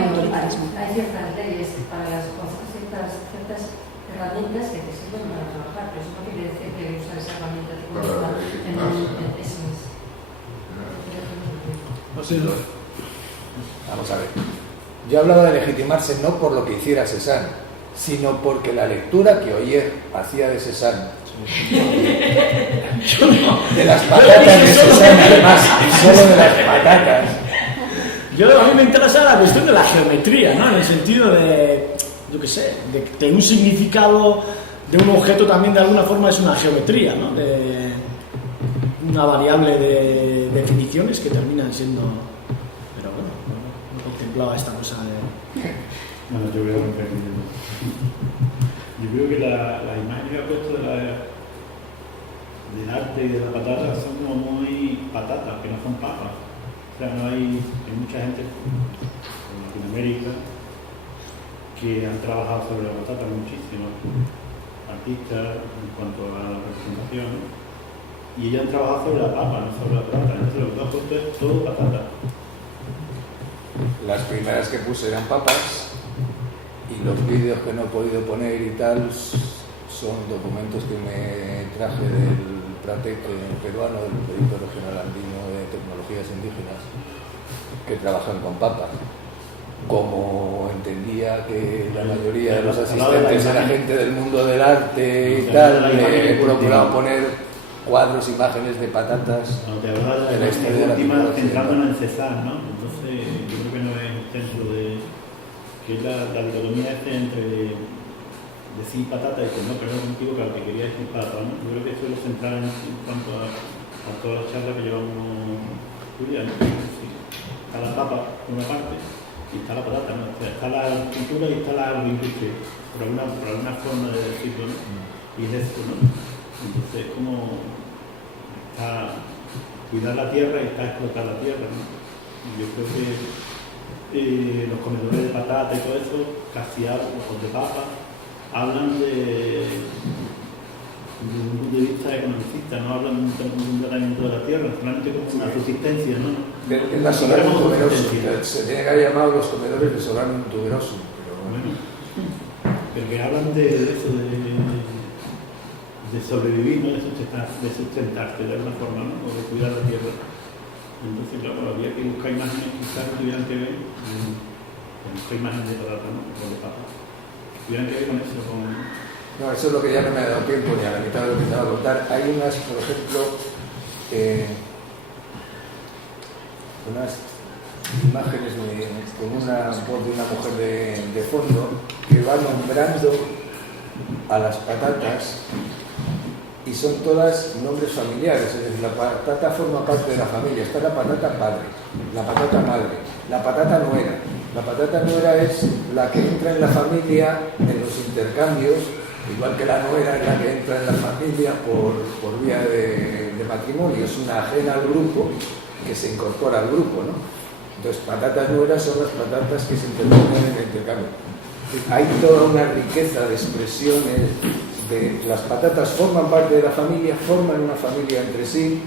hay ciertas leyes para las cosas, ciertas herramientas que te sirven para trabajar, pero eso no quiere decir que usar esa herramienta te conecta en eso. Vamos a ver. Yo hablaba de legitimarse no por lo que hiciera Cézanne, sino porque la lectura que Oller hacía de Cézanne, de las patatas de Cézanne, además, solo de las patatas. A mí me interesa la cuestión de la geometría, ¿no? En el sentido de, yo qué sé, de un significado de un objeto también de alguna forma es una geometría, ¿no? De una variable de definiciones que terminan siendo... Pero bueno, no contemplaba esta cosa de... Bueno, yo creo que la imagen que ha puesto del arte y de la patata son como muy patatas, que no son papas. O sea, no hay mucha gente en Latinoamérica que han trabajado sobre la patata muchísimo, artistas en cuanto a la representación, y ellos han trabajado sobre la papa, no sobre la patata. Entonces lo que han puesto es todo patata. Las primeras que puse eran papas y los vídeos que no he podido poner y tal son documentos que me traje del PRATEC peruano, del Proyecto Regional Andino de Tecnologías Indígenas, que trabajan con papas. Como entendía que la mayoría de los asistentes era gente del mundo del arte y tal, he procurado poner cuadros, imágenes de patatas de la historia de la última, centrándonos en Cézanne, ¿no? Entonces yo creo que no es dentro de que es la dicotomía entre decir patata y que no, pero no contigo, que lo que quería decir patata, ¿no? Yo creo que esto es lo central en cuanto a todas las charlas que llevamos Julia, ¿no? Sí. Cada papa por una parte y está la patata, ¿no? O sea, está la agricultura y está la agroindustria, por alguna forma de decirlo, ¿no? Y es esto, ¿no? Entonces, como está cuidar la tierra y está explotar la tierra, ¿no? Y yo creo que los comedores de patata y todo eso, casi ojos de papa, hablan de un punto de vista economicista, no hablan de un tratamiento de la tierra, solamente como una subsistencia, ¿no? En la Solanum tuberosa, se tiene que haber llamado los comedores de Solanum tuberosa, pero bueno. Pero que hablan de eso, de sobrevivir, ¿no? De sustentarse de alguna forma, ¿no? O de cuidar la tierra. Entonces, claro, había que buscar imágenes quizás que tuvieran que ver, buscar imágenes de patata, ¿no? O de papa. Que tuvieran que ver con eso, con... No, eso es lo que ya no me ha dado tiempo ni a la mitad de lo que te voy a contar. Hay unas, por ejemplo, unas imágenes con una voz de una mujer de fondo que va nombrando a las patatas y son todas nombres familiares, es decir, la patata forma parte de la familia. Está la patata padre, la patata madre, la patata nuera. La patata nuera es la que entra en la familia en los intercambios, igual que la nuera es la que entra en la familia por vía de matrimonio, es una ajena al grupo que se incorpora al grupo, ¿no? Entonces, patatas nueras son las patatas que se interponen en el intercambio. Hay toda una riqueza de expresiones. Las patatas forman parte de la familia, forman una familia entre sí,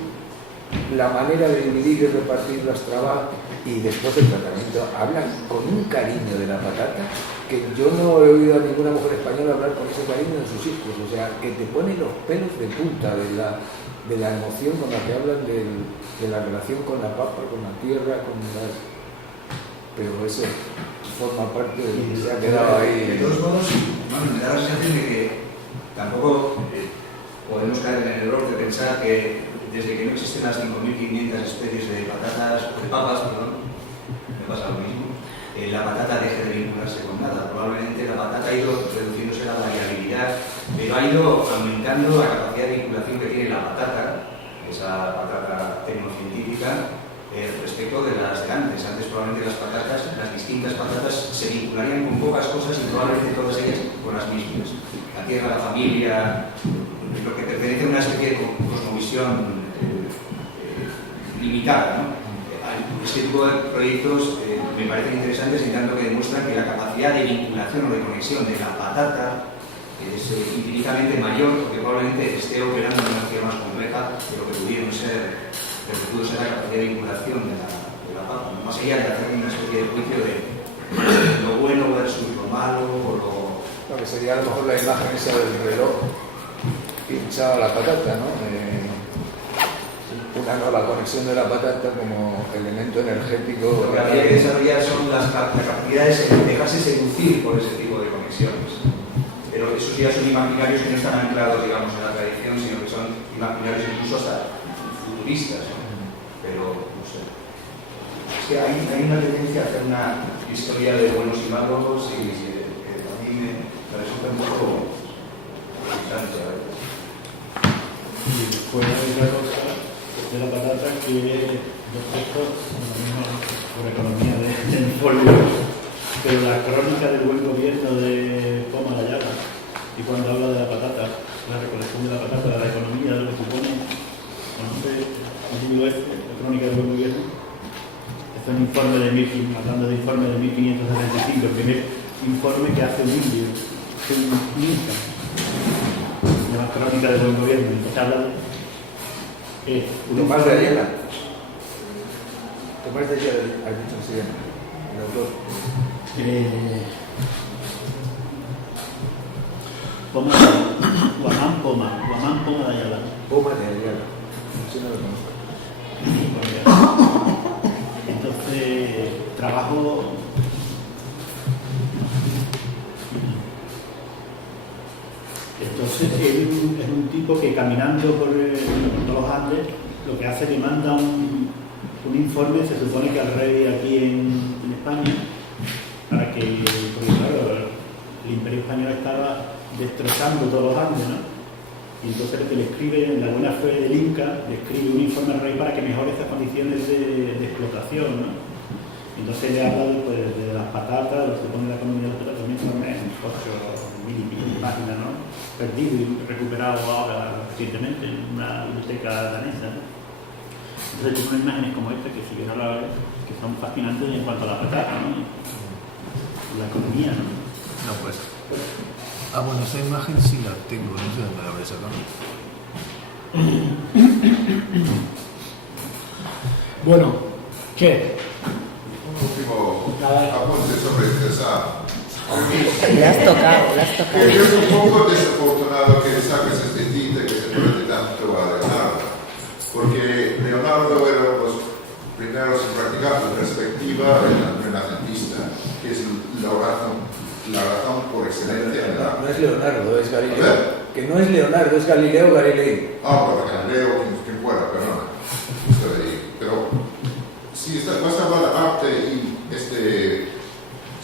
la manera de dividir y repartir los trabajos y después el tratamiento. Hablan con un cariño de la patata que yo no he oído a ninguna mujer española hablar con ese cariño de sus hijos, o sea, que te pone los pelos de punta de la emoción con la que hablan de la relación con la papa, con la tierra, pero eso forma parte de lo que se ha quedado ahí. De todos modos, bueno, me da la sensación de que tampoco podemos caer en el error de pensar que desde que no existen las 5.500 especies de patatas, de papas, perdón, me pasa lo mismo, la patata deje de vincularse con nada. Probablemente la patata ha ido reduciéndose la variabilidad, pero ha ido aumentando la capacidad de vinculación que tiene la patata, esa patata tecnocientífica, respecto de las de antes. Antes probablemente las distintas patatas se vincularían con pocas cosas y probablemente todas ellas con las mismas. La tierra, la familia, lo que pertenece a una especie de cosmovisión limitada, ¿no? Este tipo de proyectos me parecen interesantes en tanto que demuestran que la capacidad de vinculación o de conexión de la patata es infinitamente mayor, porque probablemente esté operando en una actividad más compleja de lo que pudo ser la capacidad de vinculación de la papa, ¿no? Más allá de hacer una especie de juicio de lo bueno versus lo malo o lo... Lo que sería a lo mejor la imagen esa del reloj pinchado a la patata, ¿no? La conexión de la patata como elemento energético. Lo que habría que desarrollar son las capacidades de dejarse seducir por ese tipo de conexiones. Pero esos ya son imaginarios que no están anclados, digamos, en la tradición, sino que son imaginarios incluso hasta futuristas, ¿no? Pero, no sé. Es que hay una tendencia a hacer una historia de buenos y malos y a mí me resulta un poco frustrante, ¿verdad? Y después hay otra cosa de la patata que los textos, por economía del folio, pero la crónica del buen gobierno de Poma de Ayala, y cuando habla de la patata, la recolección de la patata, de la economía, de lo que supone, conoce el libro la crónica del buen gobierno. Este es un informe de hablando de informe de 1575, el primer informe que hace un indio, un inca, se llama Crónica del buen gobierno, entonces habla Tomás de Ayala. Tomás de Ayala, has dicho que se llama, el autor. Guamán Poma de Ayala. Poma de Ayala. Eso no lo conozco. Entonces, trabajo. Entonces, él es un tipo que caminando por todos los Andes, lo que hace es que manda un informe, se supone que al rey aquí en España, para que, porque claro, el Imperio Español estaba destrozando todos los Andes, ¿no? Y entonces el que le escribe, en la buena fe del Inca, le escribe un informe al rey para que mejore esas condiciones de explotación, ¿no? Entonces le habla de las patatas, lo que pone la economía, pero también son un 8.000 y pico de páginas, ¿no? Perdido y recuperado ahora recientemente en una biblioteca danesa, ¿no? Entonces hay imágenes como esta que si quiero hablar, que son fascinantes en cuanto a la patata, ¿no? La economía, ¿no? No, pues. Ah, bueno, esa imagen sí la tengo, no sé dónde la habré sacado. Bueno, ¿qué? Un último apunte sobre César. Le has tocado. Yo soy un poco desafortunado que saques este tinte que se parece tanto a Leonardo, porque Leonardo era los primeros en practicar la perspectiva renacentista, que es la razón por excelencia. No es Leonardo, es Galileo. Que no es Leonardo, es Galileo Galilei. Ah, pero Galileo, quien fuera, perdona. Pero si vas a hablar de arte y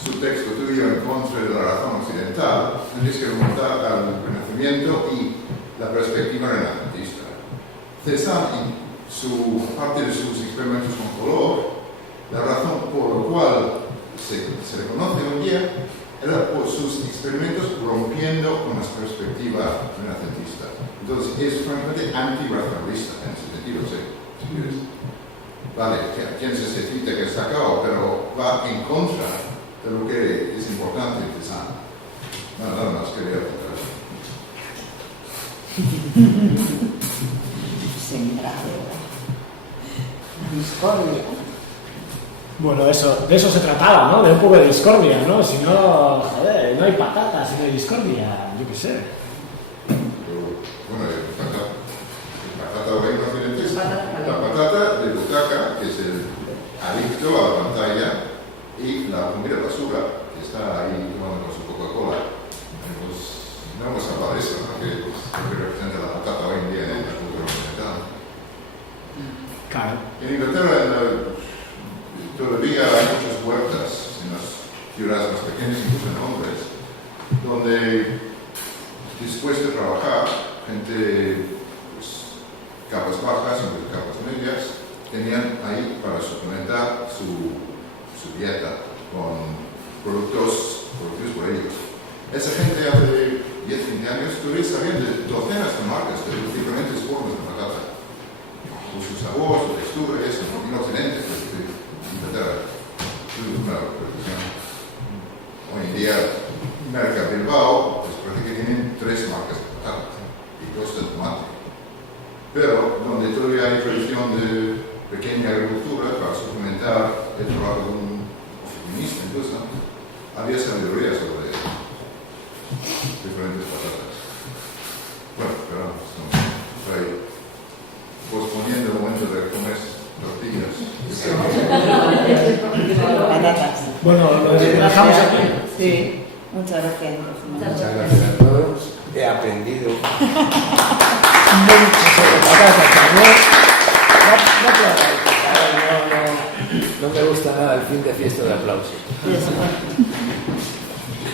su texto tuyo en contra de la razón occidental, tendrías que remontar al Renacimiento y la perspectiva renacentista. Cézanne, parte de sus experimentos con color, la razón por la cual se reconoce hoy día era por sus experimentos rompiendo con la perspectiva renacentista. Entonces es francamente anti-racionalista en ese sentido, sí, si quieres. Vale, quién se cita que está acá, pero va en contra de lo que es importante en Cézanne. Nada más quería apuntar. Sembrado. Discordia. Bueno, de eso se trataba, ¿no? De un poco de discordia, ¿no? Si no, joder, no hay patatas, si no hay discordia, yo qué sé. Bueno, la patata hoy no tiene texto. La patata de butaca, que es el adicto a la pantalla, y la comida basura, que está ahí tomando su Coca-Cola. Pues no vamos a hablar de eso, ¿no? Que es lo que representa la patata hoy en día en la cultura occidental. Claro. En Inglaterra, todavía hay muchas huertas en las ciudades más pequeñas, incluso en Londres, donde después de trabajar, gente, pues, capas bajas, incluso capas medias, tenían ahí para suplementar su dieta con productos por ellos. Esa gente hace 10, 20 años todavía sabían de docenas de marcas de diferentes formas de patata, por su sabor, su textura, eso, en Occidente, Inglaterra. Es una profesión. Hoy en día, Merca Bilbao, pues parece que tienen 3 marcas de patatas y 2 de tomate. Pero donde todavía hay tradición de pequeña agricultura para suplementar el trabajo de un oficinista, incluso, había sabiduría sobre diferentes patatas. Bueno, pero estoy posponiendo el momento de comer tortillas. Patatas. Bueno, lo dejamos aquí. Sí, muchas gracias. Muchas gracias a todos. He aprendido mucho sobre patatas también. No me gusta nada el fin de fiesta de aplausos. Eso.